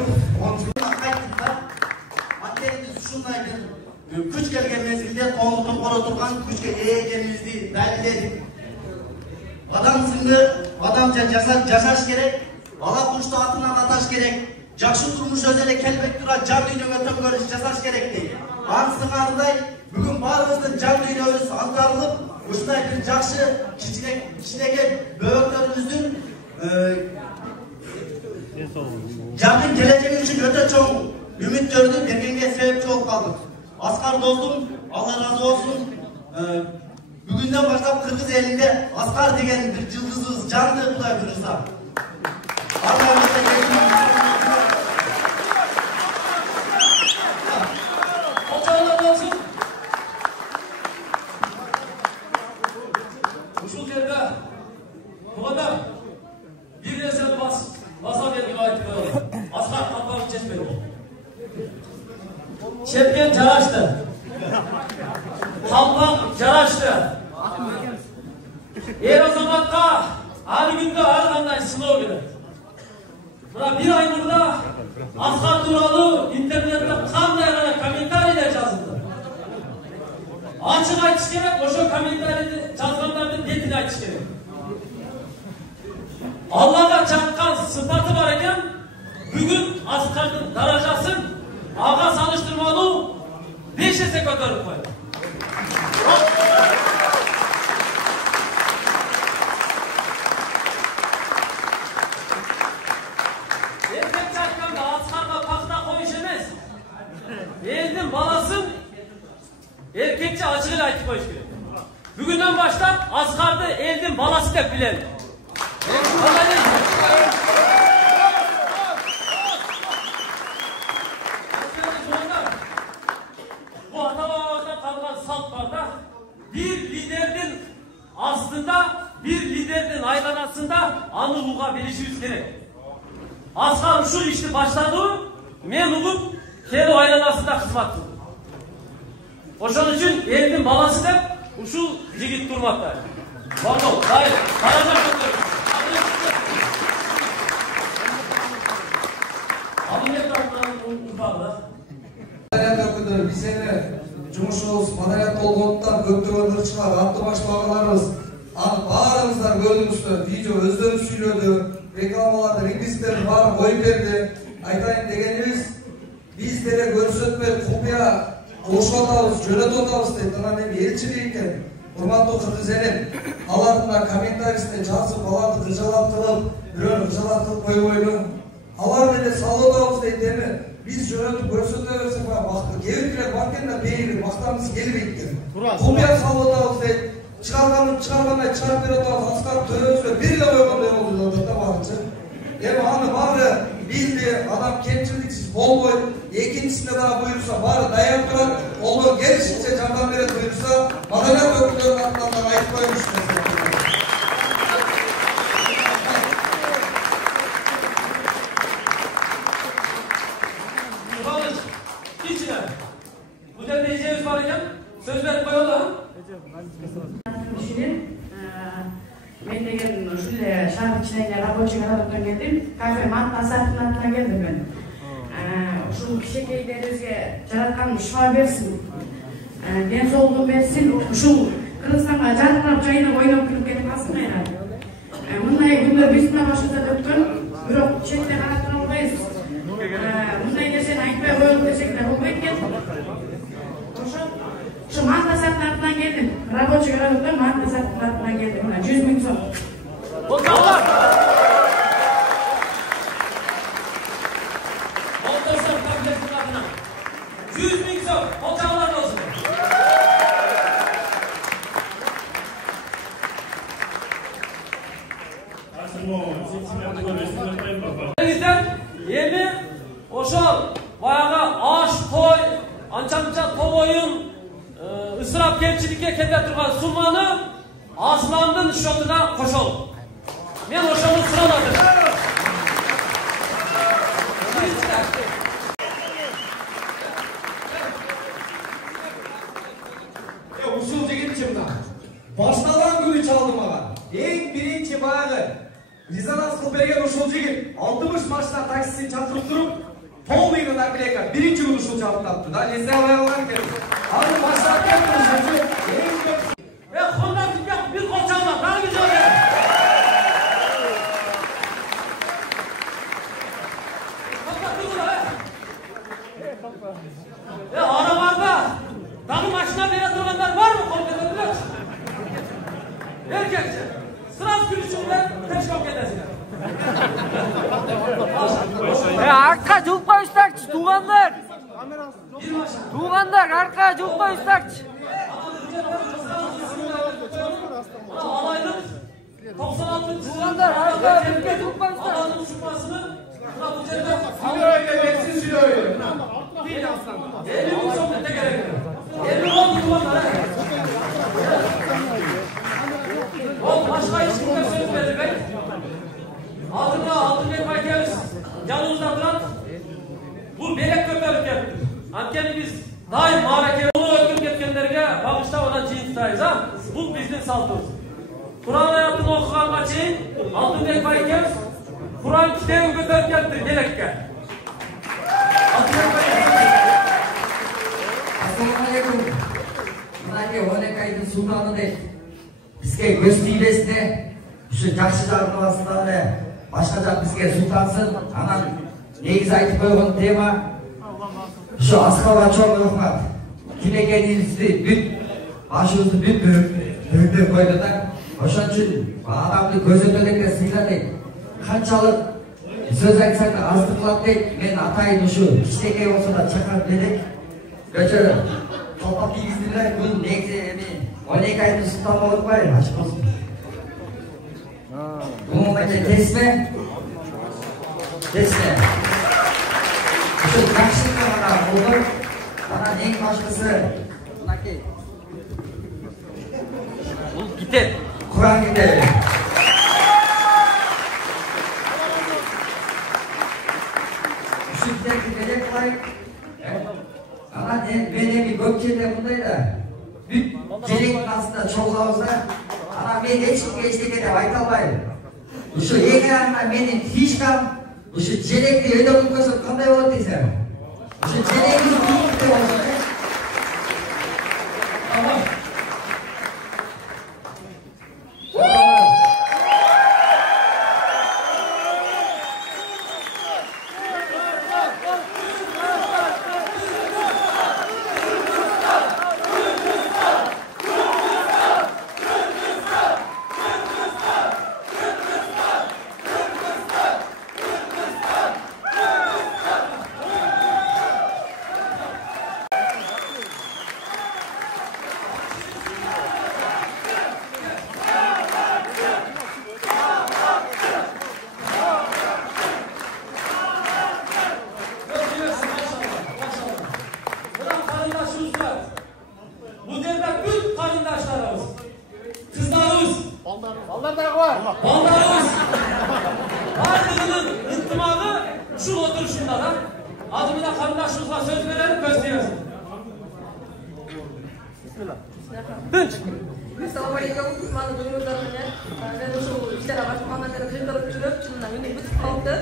Күч келген мезгилде коңдукту кору турган күчкө ээ экенибизди далилдедик. Адам сынды адамча жашаш керек, бала кушту атынан аташ керек, жакшы турмуш өзү эле келбек тура жан дүйнөгө төңкөрүш жасаш керек дейт. Ансыгандай бүгүн баарыбыздын жан дүйнөбүз аңтарылып, ушундай бир жакшы кичинекей бөбөктөрүбүздүн жакын келечеги үчүн өтө чоң үмүттөрдү бергенге себепчи болуп калдык. Аскар достум, Алла разы болсун. Бүгүндөн баштап Кыргыз элинде Аскар деген бир жылдызыбыз жанды, Кудай буйруса. Ушул жерде туугандар бир нерсени баса берип айтып коелу. Аскар Калпаев чечпейт. Четкен жарашты. Калпак жарашты. Эр азаматка ар күндө ар кандай сыноо керек. Мына бир ай мурда Аскар тууралуу интернетте кандай гана комментарийлер жазылды. Açık айтыш керек, ошо комментарийди жазгандардын бетине айтыш керек. Аллага чаккан сыпаты бар экен, бүгүн Аскардын даражасын ага салыштырмалуу 5 эсе көтөрүп койду. Эркекче айтканда Аскарга пахта коюш эмес. Элдин баласын erkekçe açık aytıp koyuş керек. Bugünden başlap Askar'dı eldin balası dep bilelim. Bu ata-babalardan kalınan salt var da bir liderin aslında bir liderin aylanasında anı bilişimiz gerek. Askar şu işi başladı, men uğup kere aylanasında hizmet kıldı. Oşun için elinin balası dep uşul jigit durmakta. Pardon, hayır, barajak götürüyoruz. Alın etrafından ufaklar. Madaniyat öküldürü, biz seni жұмысшыбыз маданият болгондуктан көптөгөн ырчылар, атты башбагыларыбыз анын баарыңыздар көрдүңүздөр, видео өздөрү сүйлөдү, рекламаларды, рингисттерди баарын коюп берди. Айтайын дегенибиз, биз деле көрсөтпөй купуя кошуп атабыз, жөнөтүп атабыз дейт. Анан эми элчилик экен. Урматтуу кыргыз элим, алардын да комментарийсине жазып, аларды кыжалат кылып, бирөөнү кыжалат кылып койбойлу. Алар деле салып атабыз дейт эми. Biz jönötüp көрсөтө берсек бакты. Кээбиркилер бар экен да бейли мактамыз келбейт экен. Кумуя салып атабыз дейт. Чыгаргандай чыгарып берип атабыз. Аскар төрөбүзгө бир эле койгондой болду да баарынча. Эми аны баары бизде адам кемчиликсиз болбойт. Экинчисинде дагы буйруса баары даяр турат. Колдон келишинче жардам берет буйруса, маданият өкүлдөрүнүн атынан да айтып коебуз. Sözler koyalım. Düşünün, ben de geldim, şöyle şarkı içine rабочий городокtan geldim. Kafe Mantla Sartınat'tan geldim ben. Şu kişiliklerimizge yaratkan şifa versin. Den soğuluğun versin. Şu Kırgızstan'a canlılar çayına oynayıp kırıp gelip aslında herhalde. Bunday günler bizimle başında döktün. Bürok çetle kanattına olmayız. Bunday dersen ayıkmaya koyalım desekler olmayıp geldim. Şu Mantla Sartınat'tan geldim. Rабочий городокtan Mantla Sartınat'tan geldim. 100.000 soğuk. Bakalım. Montajlar kabiletin adına 100.000 soğuk. Ocalar olsun. Endi oşol bayağı aş, toy, ança-munça toboyun ısrap kemçilikке kete turgan summаны Aslandın şotuna koşalım. Men oşonu sıraladım. Ушул жигитчи мына башталган күнү чалды мага. Эң биринчи баягы резонанс кылып берген ушул жигит 60 машина таксисин чакырып туруп, полныйны наклейка биринчи күнү ушул чалып тапты да. Эсте албай калган экен. Аны баштап кетти. Honda gitmek bir koçanlar. Daha güzel. Aralarda dağın başına bile duranlar var mı? Kompetenler. Erkekçe. Sıraz gülüşünde teşkok edesinler. Arka жылпай ұстақчы, туғандар! Туғандар, арқа жылпай ұстақчы! alaylık 96. yılında alanın sunmasını bu üzerinde Hepsi sürüyor. değil aslında. 50 bin sohbette gerek yok. 50 bin tutmanlar. O başka hiç kimse söz verdi ben. Altın Bey Baykemiz yanımızda duran bu belek köpürüp geldi. Ankeni biz daim mağarake onu öldürüp ketkenlerge bağışta ona cihintayız ha. Bu bizden saldırız. Kur'an hayatını okuğanға çeyin Altın Bey Baykemiz Kur'an kitabı köpürüp geldi belekке. Assalamualaikum. Mынакей 12 айдын сунанындай бизге көз тийбесине ушу жакшы жагын басында эле башка жак бизге султансын. Анан негизи айтып койгон тема ушу аскалга чоң рахмат. Тилегенибизди бүт башыбызды бүт бүрүктөп койду да. Ошон үчүн адамды көзөмө электе сыйладык. Канчалык сөз айтсаң да аздык кылат дейт. Мен атайын ушу кичинекей болсо да чакырып бердик. Көчө толпа кийгиздилер. Бул негизи эми 12 айдын султан болуп атпайбы? Ачык болсун. Бул мындай тесме. Ушу жакшылыкка гана болду. Анан эң башкысы мынакей. Бул китеп. Кур'ан китеби. Ушу китепти белек кылайык. Анан мен эми көп жерде мындай да бүт желектин астында чогулабыз да. Анан мен эчкимге эчтеке деп айта албайм. Ушу экрандагы менин фишкам ушу желекти өйдөгөн көрсөк кандай болот дейсиң? Ушу желекти бийликте болсун. Ballarımız Artığının ıntımağı şu oturuşunda da adımına kardeşimizle söz verelim gösteriyoruz. Tunç. Assalamualaikum, mana bugunlarga men o'sha ishlar boshqarmasini qildirib turib, shundan meni bitib qoldi.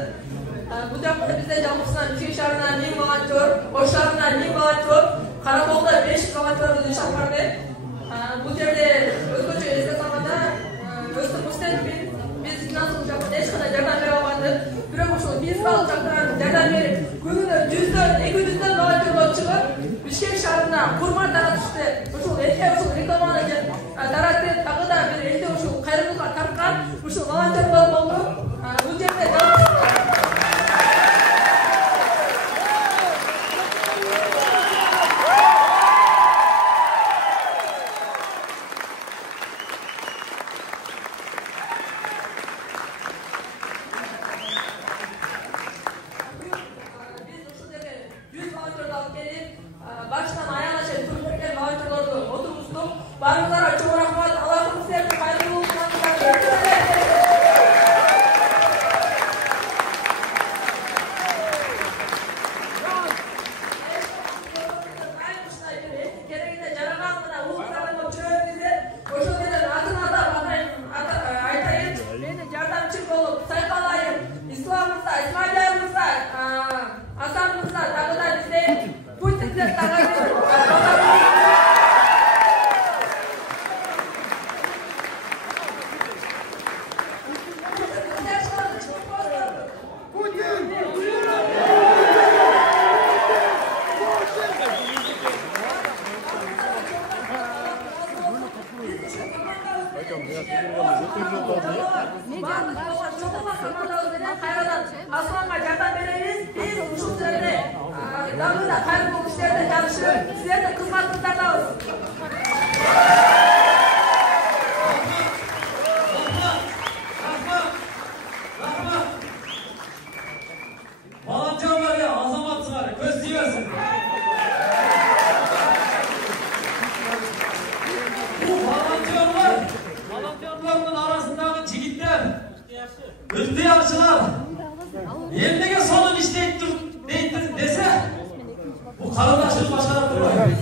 Bu hafta bizda Jamshiddan Chesharidan eng volontyor, O'shardan eng volontyor, Qaramoqda 5 volontyorni ish qildi. Bu yerda o'zgacha eslatmada o'zimizdan biz nasıl hech qanday yordam bera olmadik. Biroq o'sha bizdan yordam berib, kunida 100dan 200dan volontyor bo'lib chiqib, Bishkek shahridan Qurman taratishdi. O'sha reklamalarga taratdi, taqida bir endi o'sha qayrilgan tarqan, o'sha volontyorlar bo'ldi. Bu yerda baştan ayağına şey Türkiye'den volontyorlarla oturmuştuk. Barınlara çok rahmat, Allah'ın sevdiği hayırlı olsun. Gerekinde canavarlara uluslararası uçuyoruz. Koşulları adına aytayım. Beni yardımcı olup sayfalayın. İslam'ımızda, İsmail'imizde, Hasan'ımızda, takıda bizde Putin'de takıda. Aslanға жардам береміз. Біз ушул жерде дамыда кайрылуу иштерде жашып, силердин кызматыңыздардабыз. ıhtiyarçılar elindeki sonun işleyip dese bu karındaşlık başarıp durmayın.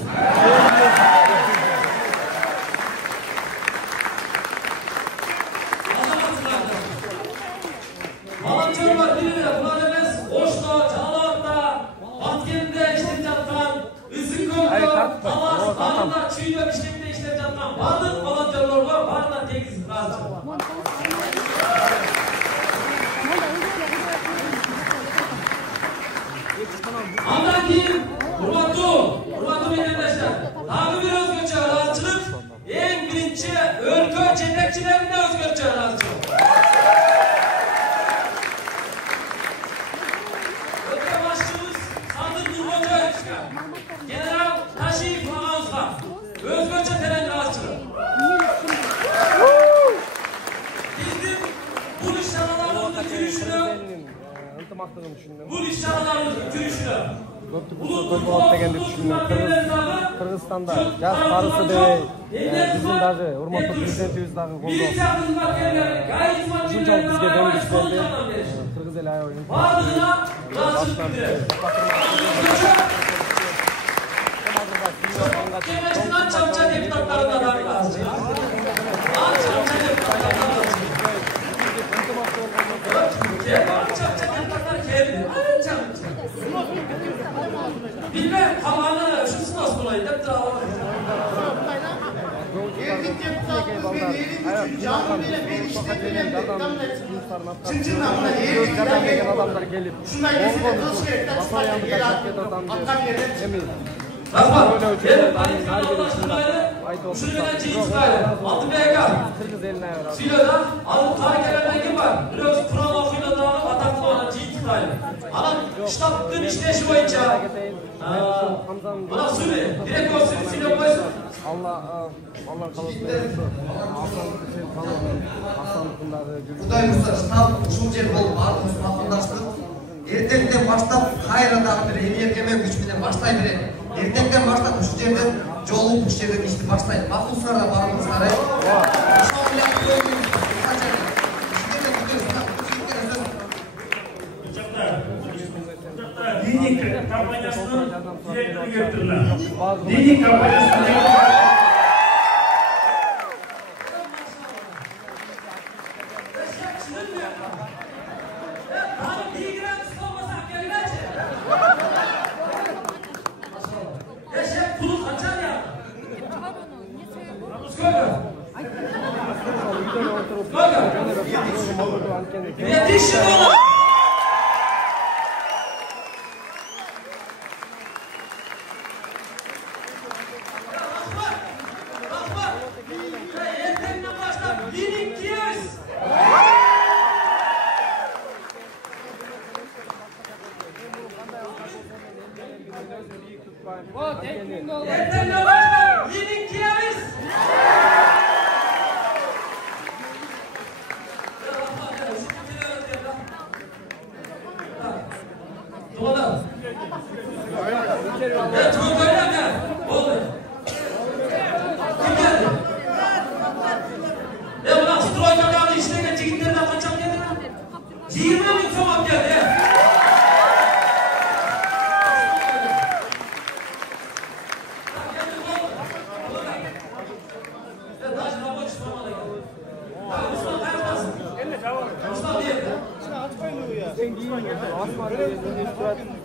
Volontyorlar birine bulan emez, Oş'ta, Çağlar'da, Batkent'de işlep жатқан, Ізіңкөл'de, Талас, Барында, Çüy'de işlepte işlep жатқан барлық волонтерларға барына тегіз разы. Андан кейін Урматтуу меймандаштар, тағы bir өзгөчө ыраазычылык, эң биринчи өлкө жетекчилерине өзгөчө ыраазычылык. Өлкө башчыбыз Садыр Нуркожоевичке, генерал Ташиев агабызга өзгөчө терең ыраазычылык. Биздин бул иш-чараларыбыздын жүрүшүнө бұл іс-шараларымыздың жүрішіне Кыргызстанда жас барысы биздин даже урматтуу президентибиз дагы колдоо. Ушунчалык бизге дөңгүлүш берди. Кыргыз эл аябай бардыгына ыраазычылык билдирем. Кеңештин анча депутаттарына дагы ыраазычылык. Анча депутаттарына bilmem havanı şusu nasıl olaydı hep daha var. Rahmat, gelip Ali'nin kanaldaştırmaydı, şunu bilen çiğitmaydı, altı BK. Silo'da, alıp tarikelerden kim var? Biraz Kur'an okuyla dağılıp ataklı olan çiğitmaydı. Alan, ştabtın işleşi boyunca, bana söyle, direkt olsun, Silo koysun. Құдай ұрса штаб ушул жер болуп баардыгыбыз макулдаштык. Эртеңден баштап кайрадан бир энергия күч менен баштай берет. Эртеңден баштап ушул жерден жолуп ушул жерден ишти баштайт. Макулсарга барыбыз карайт. Ошол менен көңүлүбүз Диник компаниясынын директору келиптирler. Диник компаниясынын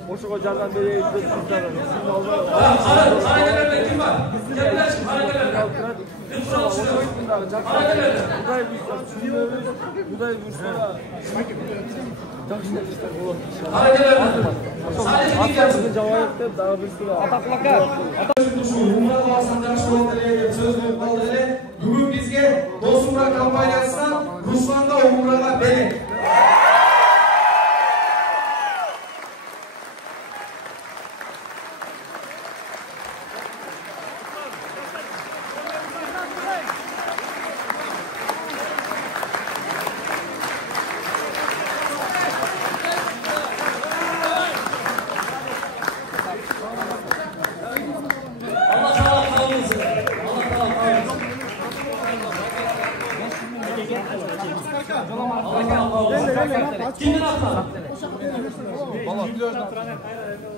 Ошого жардам берейин деп турсаңар. Каракелерде ким бар? Келбеши каракелерде. Кудай буйрса жакшы иштер болот. Каракелерде. Салихи жабайык деп дагы бир сүрө. Атаклака. Умра калган жакшы болот деп сөз берип калды эле. Бүгүн бизге Досумра компаниясынан Русланга Умрага берет. Kimden atma?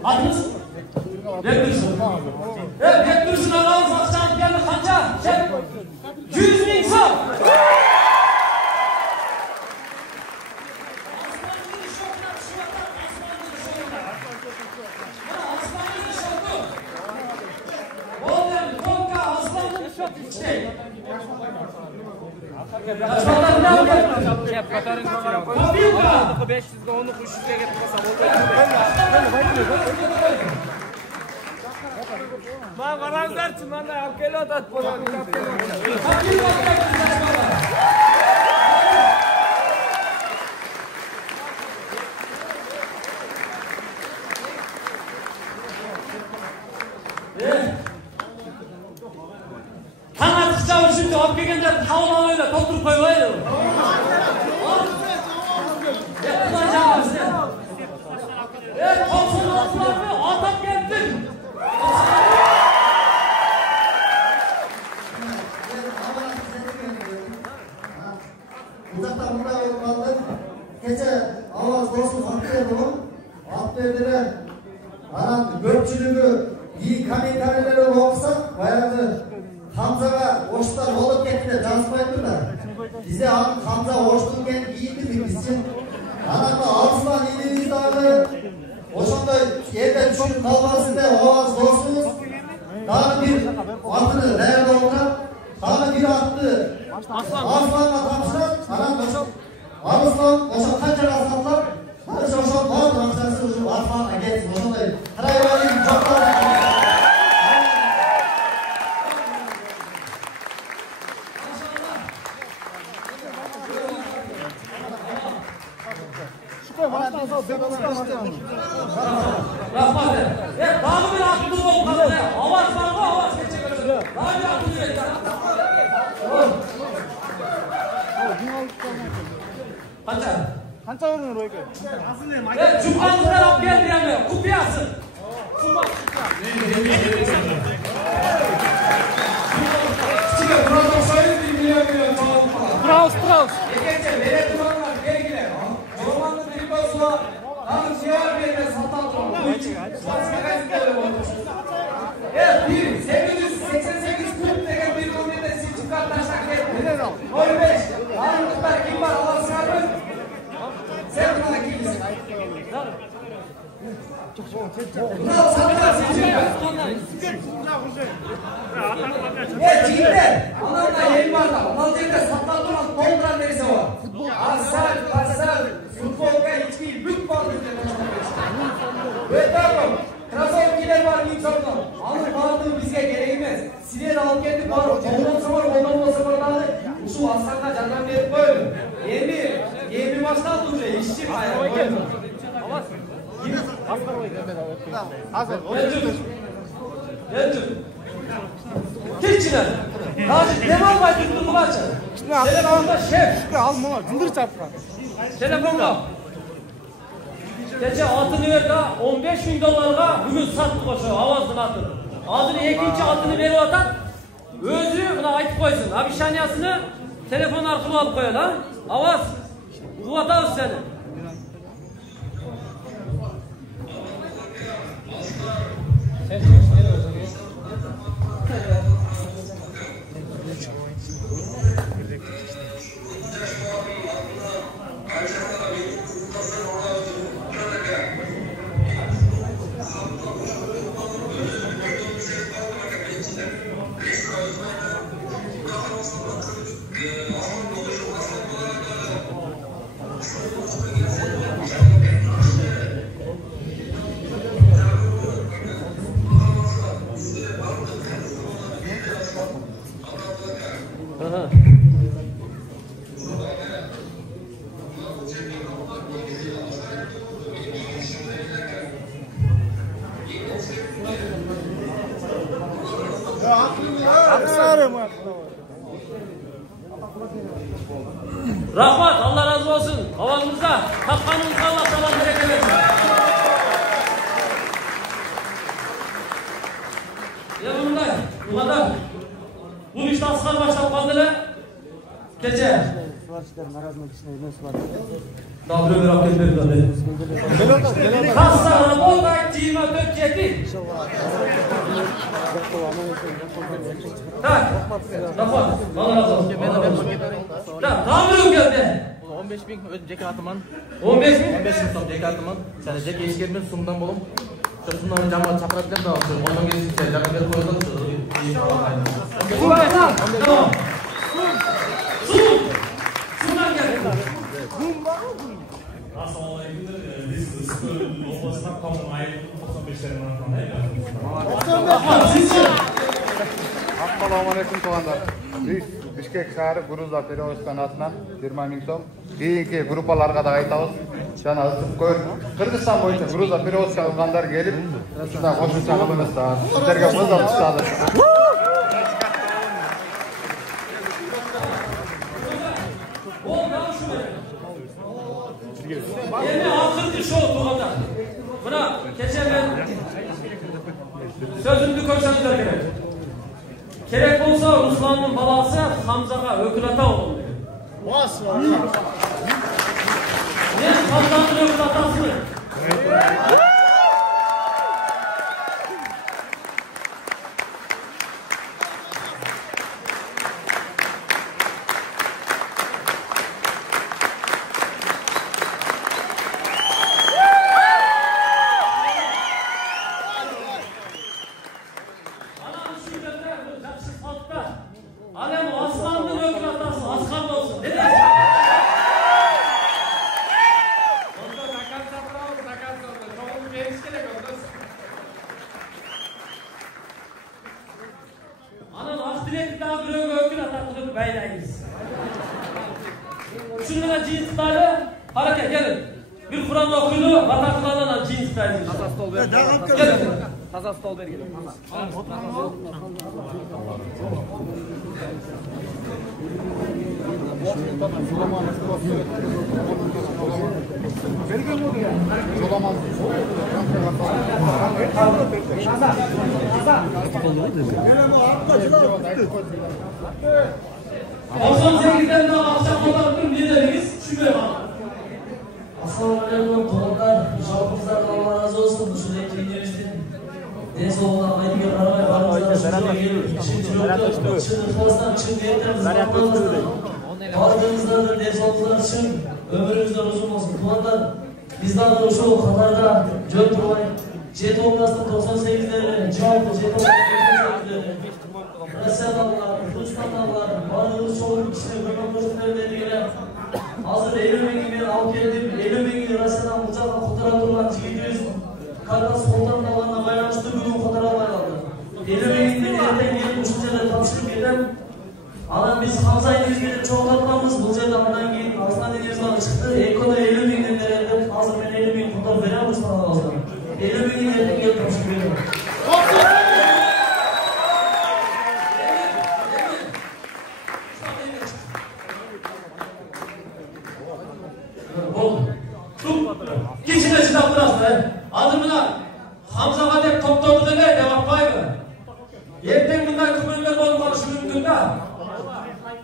Atınız? Bektirsin. Evet, bektirsin ağabeyimiz akşam geldi kanca. 100.000 sağ. Şimdi hop gelgenler tavlamayla topturup koymaydı. Evet, topsun altlarını atak geldik. Uzaktan buraya kaldık. Gece avaz olsun at verdiler. Köpçülüğü iyi kamikaneleri olsa bayağı Hamza'ga oşlar olup kettiler, çalışmaydılar. Bize Hamza oştun gel iyiydi bizce. Anamda ağzından iyiliğiniz dağı. Oşanda yerde düşün kalmasında avaz olsunuz. Daha bir atını nerede olacak? Daha bir attı. Aslanla kapışlar. Anam boşak. Aruslan boşak kaçar aslanlar. Barış oşak var. Ramsası ucu aslanla geçsin. Oşandayım. Karayvalıyım. Çok da Rahmat et. Daha bir aklım olmadı. Avaz var mı? Avaz geçecek. Daha bir aklım yok. Kanca vurun Royke. Evet, Cumhurbaşkanı Rabbim geldi. Kupiyasın. Strauss. Geçen bere duranlar belgiler. Romanlı bir basma. Hanım ziyaret yerine satan evet, 888 Türk degen bir komitede seçim kartlaşak etti. 15. Hanımlıklar kim var? Allah sığarır. Sen buna kimsin? Satlar seçim evet, çiğler. Anamda yeni var da. Malcayda satlar duran dolduran neresi var? Asal. Futbolga içki lütfen evet bakın. Krasovkiler var insanlar. Alır vardığı bize gereğimez. Siler alıp geldik var. Ondan sonra şu aslanla candan verip koyun. Yemi baştan durca işçi hayır koyun. Geldim. Keçiler. Nazif devam var tuttu bu maçı. Telefonda şef. Alma var. Zındır çarpma. Telefonda. Geçen atını verdi 15.000 dolarga bugün sattık oşu avazın atını. Adını ikinci atını verip atan özü buna aytıp koysun. Abişaniyasını telefon arkalı alıp koyar ha. Avaz. Bu atarız seni. Rahmat, Allah razı olsun. Havamızda, kapkanımızda Allah salam bereket versin. Bu kadar. Bu işte aslan başlap kaldılar. Gece сварщиктердин арасында кичине эмес бар. Daha bir ömür hakkı verir. Kassa работа 24/7. Так, rahmat. Allah razı olsun. Так, daha bir geldi. 15.000 özüm jeke atımан. 15.000? 15.000 сом жеке атыман. Және жеке ишкермен сумдан болом. Шундан жамаат чакырып келем да, ондан келишинче жакын берип коёлду. Сумдан келди. Assalomu alaykum. Biz O'zbekiston qonun ayeti 95'lerin Assalomu alaykum tug'anlar. Biz Bishkek shahri Gruzlar Perovsk kanatidan 20 ming so'm keyingi gruppalarga da aytamiz. Jana Qirg'iziston bo'yicha Gruzlar Perovsk qilganlar kelib, shunday qo'shimcha qilamiz. Sizlarga mo'zal tushadi. Yeni akıllı şov tuğanda. Buna geçen ben sözümdü koşanlar gerek. Gerek olsa Ruslan'ın balası Hamza'ga ökülata olun dedi. Ne Hamza'nın ökülatası? Таза стол бергин. Assalamualaikum tug'anlar, javob Allah razı olsun. Shunday kiyinishdi. Densoqqa qaytga qaramay barimizdan Ardımızda densoqlar için ömrümüzde uzun olsun. Tug'anlar, bizden şu Katar'da jön turmay, jet olmasın 98'lerle, cevaplı jet olmasın 98'lerle. Rusya'dalar, Rustan'dalar, varlığımız çoğunluk kişiler, Gürkan gelen hazır Eylül'ün ben alıp geldim. Eylül'ün Rusya'dan uçakla fotoğraf durulan çiğdiyoruz. Karkas fotoğraflarına bayramıştı, bugün fotoğraf bayradı. Eylül'ün ben erten gelip uçuncaları tapıştırıp geldim. Adam biz Hamza'yı izleyip çoğaltmamız, bu zeyde ondan gelip Aslan Denizli'den çıktı. Eko'da Eylül'ün verildi. Hazır ben Eylül'ün fotoğraf veren Mustafa Ağız'dan. Eylül'ün erten gelip tapıştırıp geldim. Geçine çıdak burası. Adımına Hamza'ga dep toptoğunu da ne devam payı. Yerden bundan kıpırlar olup konuşur mümkün de.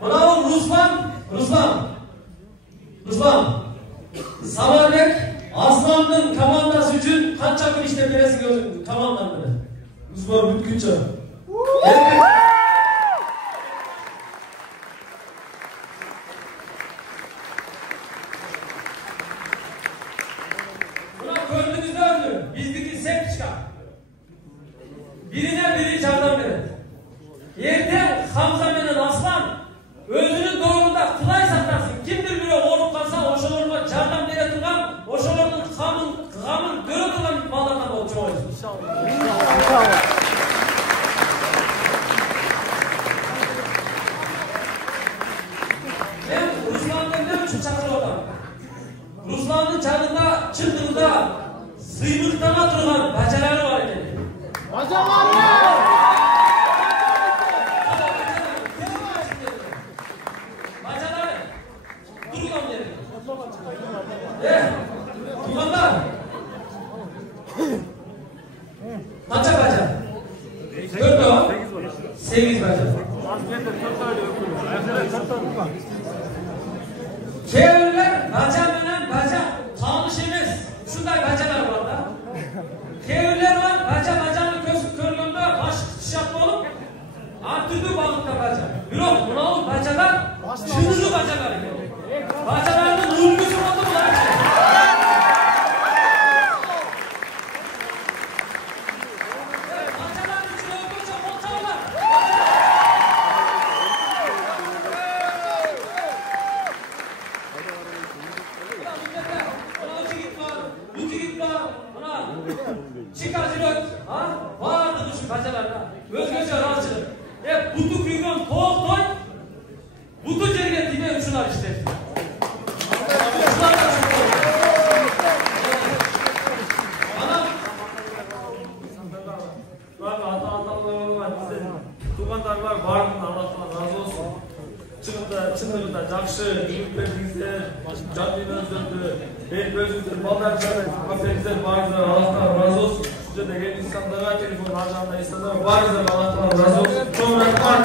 Bravo Ruslan. Samarnek Aslan'ın komandası için kaç çakır işte birisi gözün tamamlandı. Ruslan mümkünce. Birine biri candan verir. Yerden Hamza menen Aslan özünün doğrunda kılay saklasın. Kimdir biri olup kalsa oşoloruna candan vere turgan, oşolorunun gamın göre turgan ballardan olup çoğuyuz. İnşallah. Ben Ruslan'dan ne için çakır oldum? Ruslan'ın canında çıktığında sıymıktana turgan bacaları var idi. Bacalar ya! Bacalar! Durun yerine. Tug'anlar! Qancha baca? 4 o? 8 baca. Kevler baca menen baca tanış emes. Şunday bacalar var da. Kevler var bacanı körgönde baş şaplı olup artırdı balıkta baca. Yok bunalık bacalar şınızı bacalar ekan. Bacalarning ulgusi oldu bular. Çıkarcılık, vardı şu bacalarda. Özgürce razıcılık. Hep butu kuygun toğuk toy, butu cergen dine uçular işte. Tuğanlar var, bardın Allah'tan razı olsun. Çınlığında жақсы еңбектеріңіздер, жан дүниеңіздерді, беріп өзіңіздер, балдарыңыздар, қасиетіңіздер барыңыздар, Аллахтан разы олsun. Şu жерде келген insanlara, телефон аржағында insanдар барыңыздар, Аллахтан разы olsun. Çok рахмат.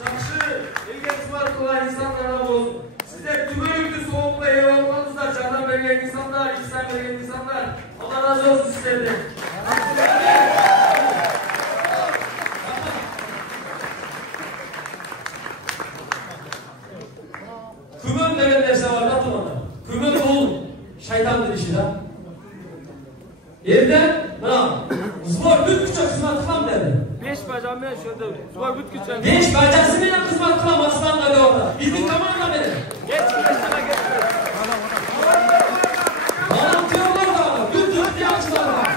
Жақсы келген қылған insanlara болсын. Sizler түгелді соғымға ие болғаныңыздар, жардам берген insanlar, ihsan берген insanlar. Allah razı olsun sizlerden. Kümen degen nerse var da Tuğanlar. Kümen bol şeytandır işi da. Evden bana zor bütküçe kısmat kılam derdi. 5 bacam ben şöyle zor bütküçe. 5 bacası bile kısmat kılam aslanla da orada. Bizim kamerada benim. Geç sana geç. Volontörler de var. Bütün ihtiyaçlar var.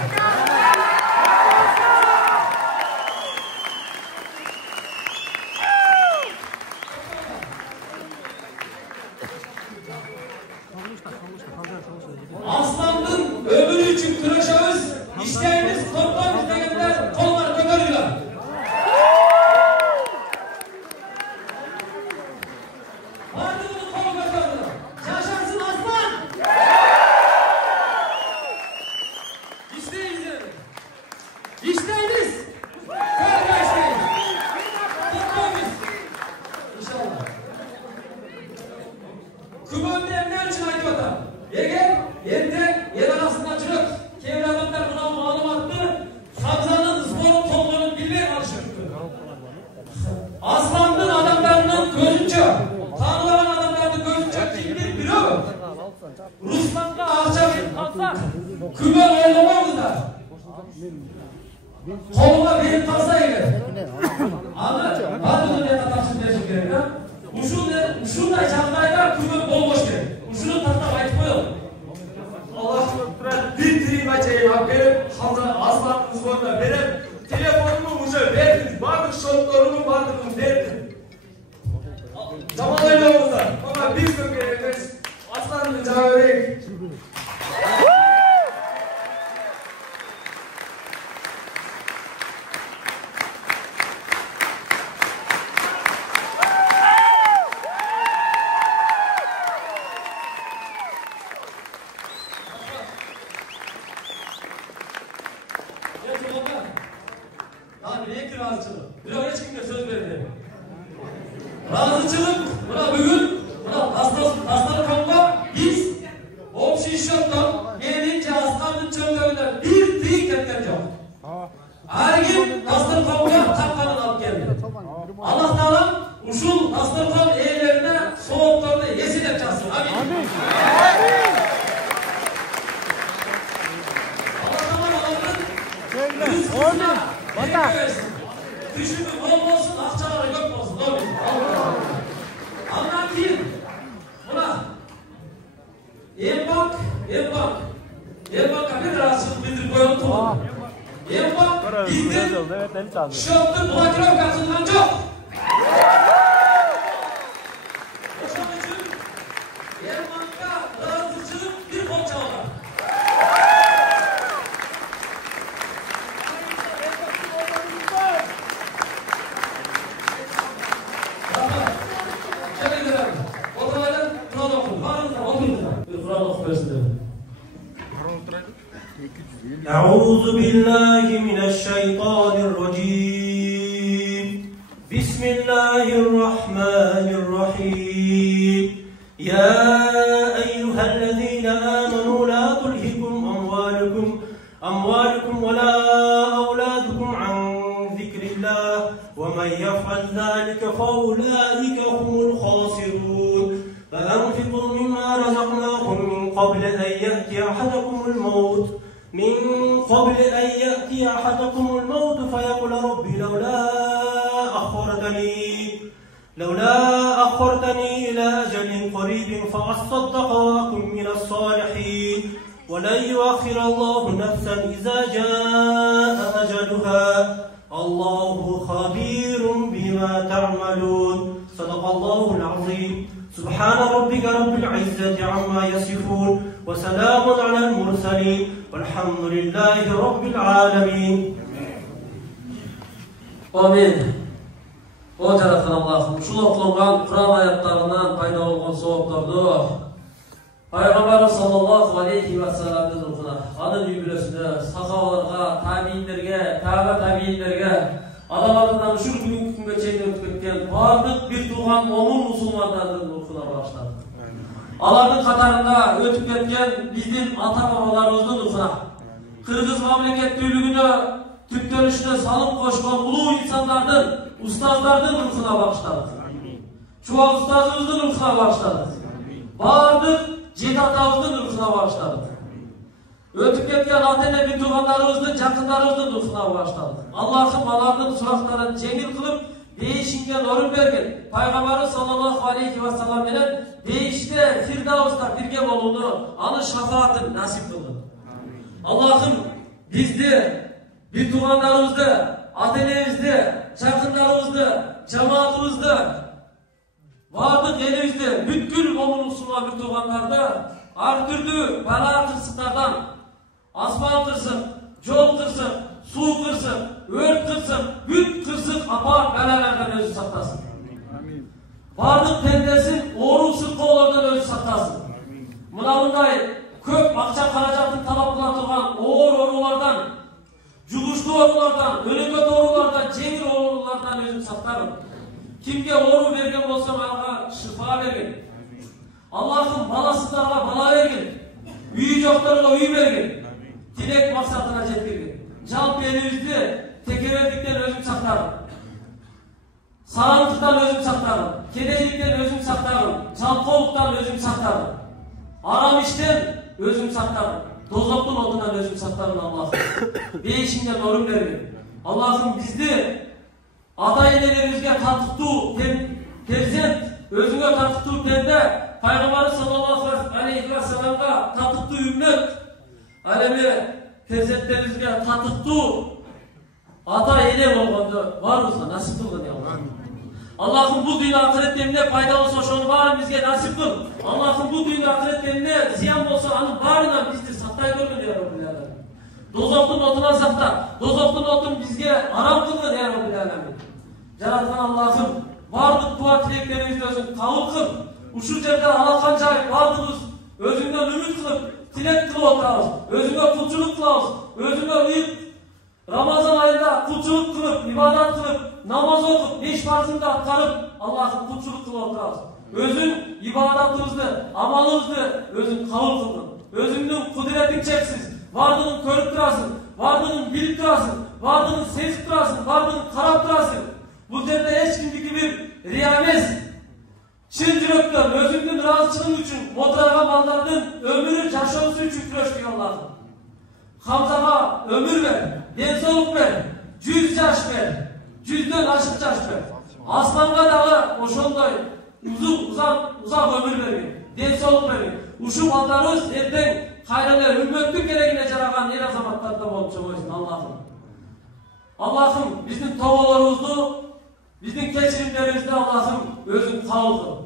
Aslanın ömrü için kırışağız, işlerimiz toplarımız degenler kolları götürüyorlar. Vardı bunu kol götürdüler. Yaşarsın aslan! İşteyiz yani. İşteyiz. Böyle işteyiz. Toplarımız. İnşallah. Kübönde emler için aytıyorlar. Eğer yerde yer arasında çıkıp kevre adamlar buna malumattı Hamza'nın sporun tonlarını bilmeye alışıktı. Aslan'ın adamlarının gözünce tanılan adamlarının gözünce kimdir biliyor mu? Ruslan'da ahçabın kalsa küme oğlamamızlar. Koluna benim kalsa eğer. Ama bazı ne tatarsın dersin gerek ha? Uşunday çağındaylar küme bomboş gerek. Uşunun tatlı aytmıyor. Allah turar bir trim açayım hakkı Hamza Aslan'ın sonunda benim telefonumu уже verdim. Bardық şortlarımı bardığımı verdim. Zaman öyle olsa ama biz de geliriz. Aslan'ın cevabı verdik. Razıçılık, buna bugün, buna aslanı konuda biz общий счет'tan gelince aslanın çömleğinden bir trik etken yok. Her gün aslanı konuda takkanını alıp geldi. Allah Teala uşul aslanı konu eğlerine soğuklarını yesin edeceksin. Amin. Allah Teala yüz kısmına yemek versin. Düşünü bol olsun, akçaları yok olsun. Ondan keyin buna Embank Federasyonu bildirip koyalım tamam. Embank bizden şoktur blokirovka kılgan çok. Onun için Embank'a razıçılık bir bolça var. أعوذ بالله من الشيطان الرجيم الرحمن الرحيم يا أيها الذين آمنوا لا تلهكم أموالكم ولا أولادكم عن ذكر الله ومن يفعل ذلك فأولئك هم الخاسرون فأنفقوا مما رزقناكم من قبل أن يأتي أحدكم الموت فيقول ربي لولا أخرتني إلى أجل قريب فأصدق وأكن من الصالحين ولن يؤخر الله نفسا إذا جاء أجلها الله خبير بما تعملون صدق الله العظيم سبحان ربك رب العزة عما يصفون وسلام على المرسلين والحمد لله رب العالمين آمين. O Жараткан Аллахым, ушул окулган Кур'ан аяттарынан пайда болгон соопторду Пайгамбарыбыз саллаллаху алейхи ва салламдын рухуна, анын үй бүлөсүнө, сахабаларга, табийиндерге, адамдардан ушул бүгүнкү күнгө чейин өтүп кеткен бардык бир тууган момун мусулмандардын рухуна багыштадык. Алардын катарында өтүп кеткен биздин ата-бабаларыбыздын рухуна, кыргыз мамлекеттүүлүгүнө түптөлүшүнө салым кошкон улуу инсандардын, устаздардын рухуна багыштадык. Чубак устазыбыздын рухуна багыштадык. Бардык жети атабыздын рухуна багыштадык. Өтүп кеткен ата-эне бир туугандарыбыздын, жакындарыбыздын рухуна багыштадык. Аллахым алардын сурактарын жеңил кылып, дейишинген орун берген. Пайгамбарыбыз саллаллаху алейхи ва саллам менен дейиште Фирдауста бирге болууну, анын шафаатын насип кылдым. Аллахым бизди, бир туугандарыбызды, ата-энебизди, жакындарыбызды, жамаатыбызды, бардык элибизди, бүткүл момун мусулман бир туугандарды ар түрдүү бала кырсыктардан, асман кырсык, жол кырсык, суу кырсык, өрт кырсык, бүт кырсык апар балалардан өзү сактасын. Бардык пендесин оору сыркоолордон өзү сактасын. Мындай көп акча каражатын талап кыла турган оор оорулардан, жугуштуу оорулардан, өлөкөт оорулардан, жеңил оорулардан өзүн сактарын. Kimge oru bergen bolsa ага şifa bergen. Allah'ım balasızlarga bala bergen. Üyü joklarga üy bergen. Dilek maksatına жеткирген. Жалпы элибизди текебердиктен өзүм сактагын. Сараңдыктан өзүм сактагын. Кедейликтен өзүм сактагын. Жалкоолуктан өзүм сактагын. Арам иштен өзүм сактагын. Дозоктун отунан өзүм сактагын Аллахым. Бейишиңден орун берген. Аллахым бизди ата-энелерибизге тартыктуу перзент, өзүңө тартыктуу пенде, Пайгамбар саллаллаху алейхи ва салламга тартыктуу үммөт, ал эми перзенттерибизге тартыктуу ата-эне болгонду баарыбызга насип кылгын, ya Allah. Allah'ım bu dünya ahiret emine fayda olsa şunu bari bizge nasip kıl. Allah'ım bu dünya ahiret emine ziyan olsa anın barından bizdir saktay görgün, ya Rabbil Alemin. Dozoktun otuna sakta, dozoktun otun bizge aram kılgın, ya Rabbil Alemin. Жараткан Аллахым, бардык дуа тилектерибизди өзүң кабыл кыл. Ушул жерде алакан жайып, бардыгыбыз өзүңдөн үмүт кылып, тилек кылып отурабыз. Өзүңө кулчулук кылабыз. Өзүңө уюп, Рамазан айында кулчулук кылып, ибадат кылып, намаз окуп, 5 парызыңды аткарып, Аллахым кулчулук кылып отурабыз. Өзүң ибадатыбызды, амалыбызды өзүң кабыл кылгын. Өзүңдүн кудуретиң чексиз, бардыгын көрүп турасың, бардыгын билип турасың, бардыгын сезип турасың, бардыгын карап турасың. Bu жерде ешкимдики бир рия эмес. Чын жүрөктөн өзүңдүн ыраазычылыгың үчүн мотураган балдардын өмүрү жашоосу үчүн күрөштүк Аллахым. Хамзага өмүр бер, ден соолук бер, 100 жаш бер, 100дөн ашык жаш бер. Асланга дагы ошондой узак өмүр бергин, ден соолук бергин. Ушул балдарыбыз эртең кайра эле үммөттүн керегине жараган эр азаматтардан болуп чыгыйсың Аллахым. Allah'ım bizim tovalarımızda, bizim keçirimlerimizde Allah'ım özün kavul kıl.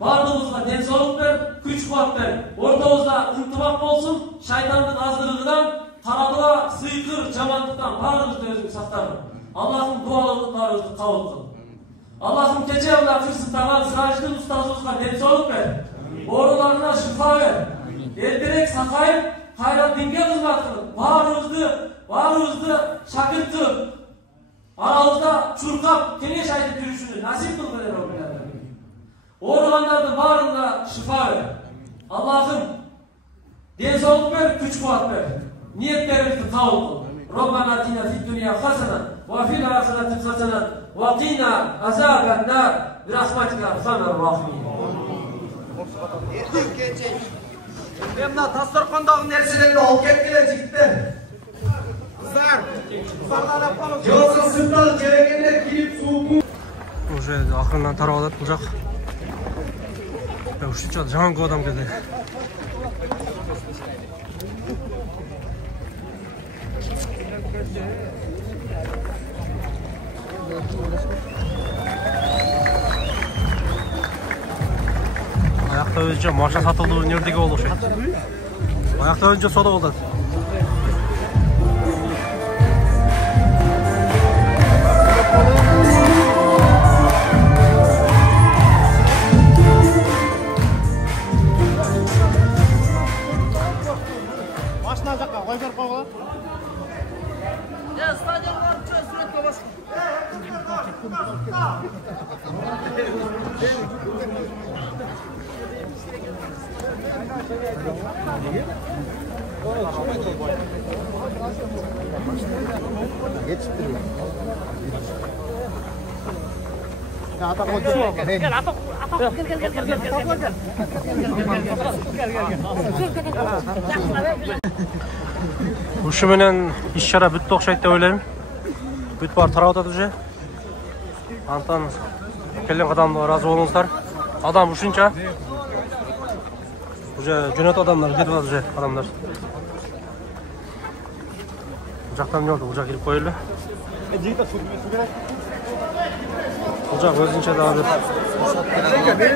Bardığımızda densoluk ver, güç kuvvet ver. Ortamızda ıntımak olsun, şeytanın azdırığından, taradığa, sıykır, camanlıktan bardığımızda özün saktarın. Allah'ım dualarımızda kavul kıl. Allah'ım gece evler kırsızlanan sıracının ustasımızda densoluk ver. Orularına şifa ver. Erdirek sakayıp, hayrat dinge kızmak kılın. Bağrımızda şakir kılıp, aramızda çurkap, keneş ayda yürüyüşünü nasip kılgın, ya Rabbil Alemin. Oğrulanların bağrında şifa ver. Allah'ım densoğluk ver, güç kuvvet ver. Niyetlerimizi kabul kıl. Rabbana atina fid dunya hasana ve fil ahireti hasana ve qina azaben nar bi rahmetika erhamer rahimin. Erken keçek. Ben mına dastorkondagı nerselerni alıp kettiler jigitler. Kızlar. Kızlardan yapalım. Yoksa sırttan gerekenler kilip suup. Уже ақырынан тарап алады бұл жақ. Үшінші жаңағы адам келді. Аяқта өзінше маша сатылуы өнердегі болу ше. Аяқта өзінше сода болды. Машина жаққа қой беріп қойға. Стадионға барып жүр, суретке басып. Ушу менен иш-чара бүттү окшойт деп ойлойм. Бүт бар тарап атат уже. Антан келген адамга ыраазы болуңуздар. Адам ушунча. Уже жөнөт адамдар кетип атат уже адамдар. Бул жактан жок, бул жак кирип коелу. Бул жак өзүнчө дагы бир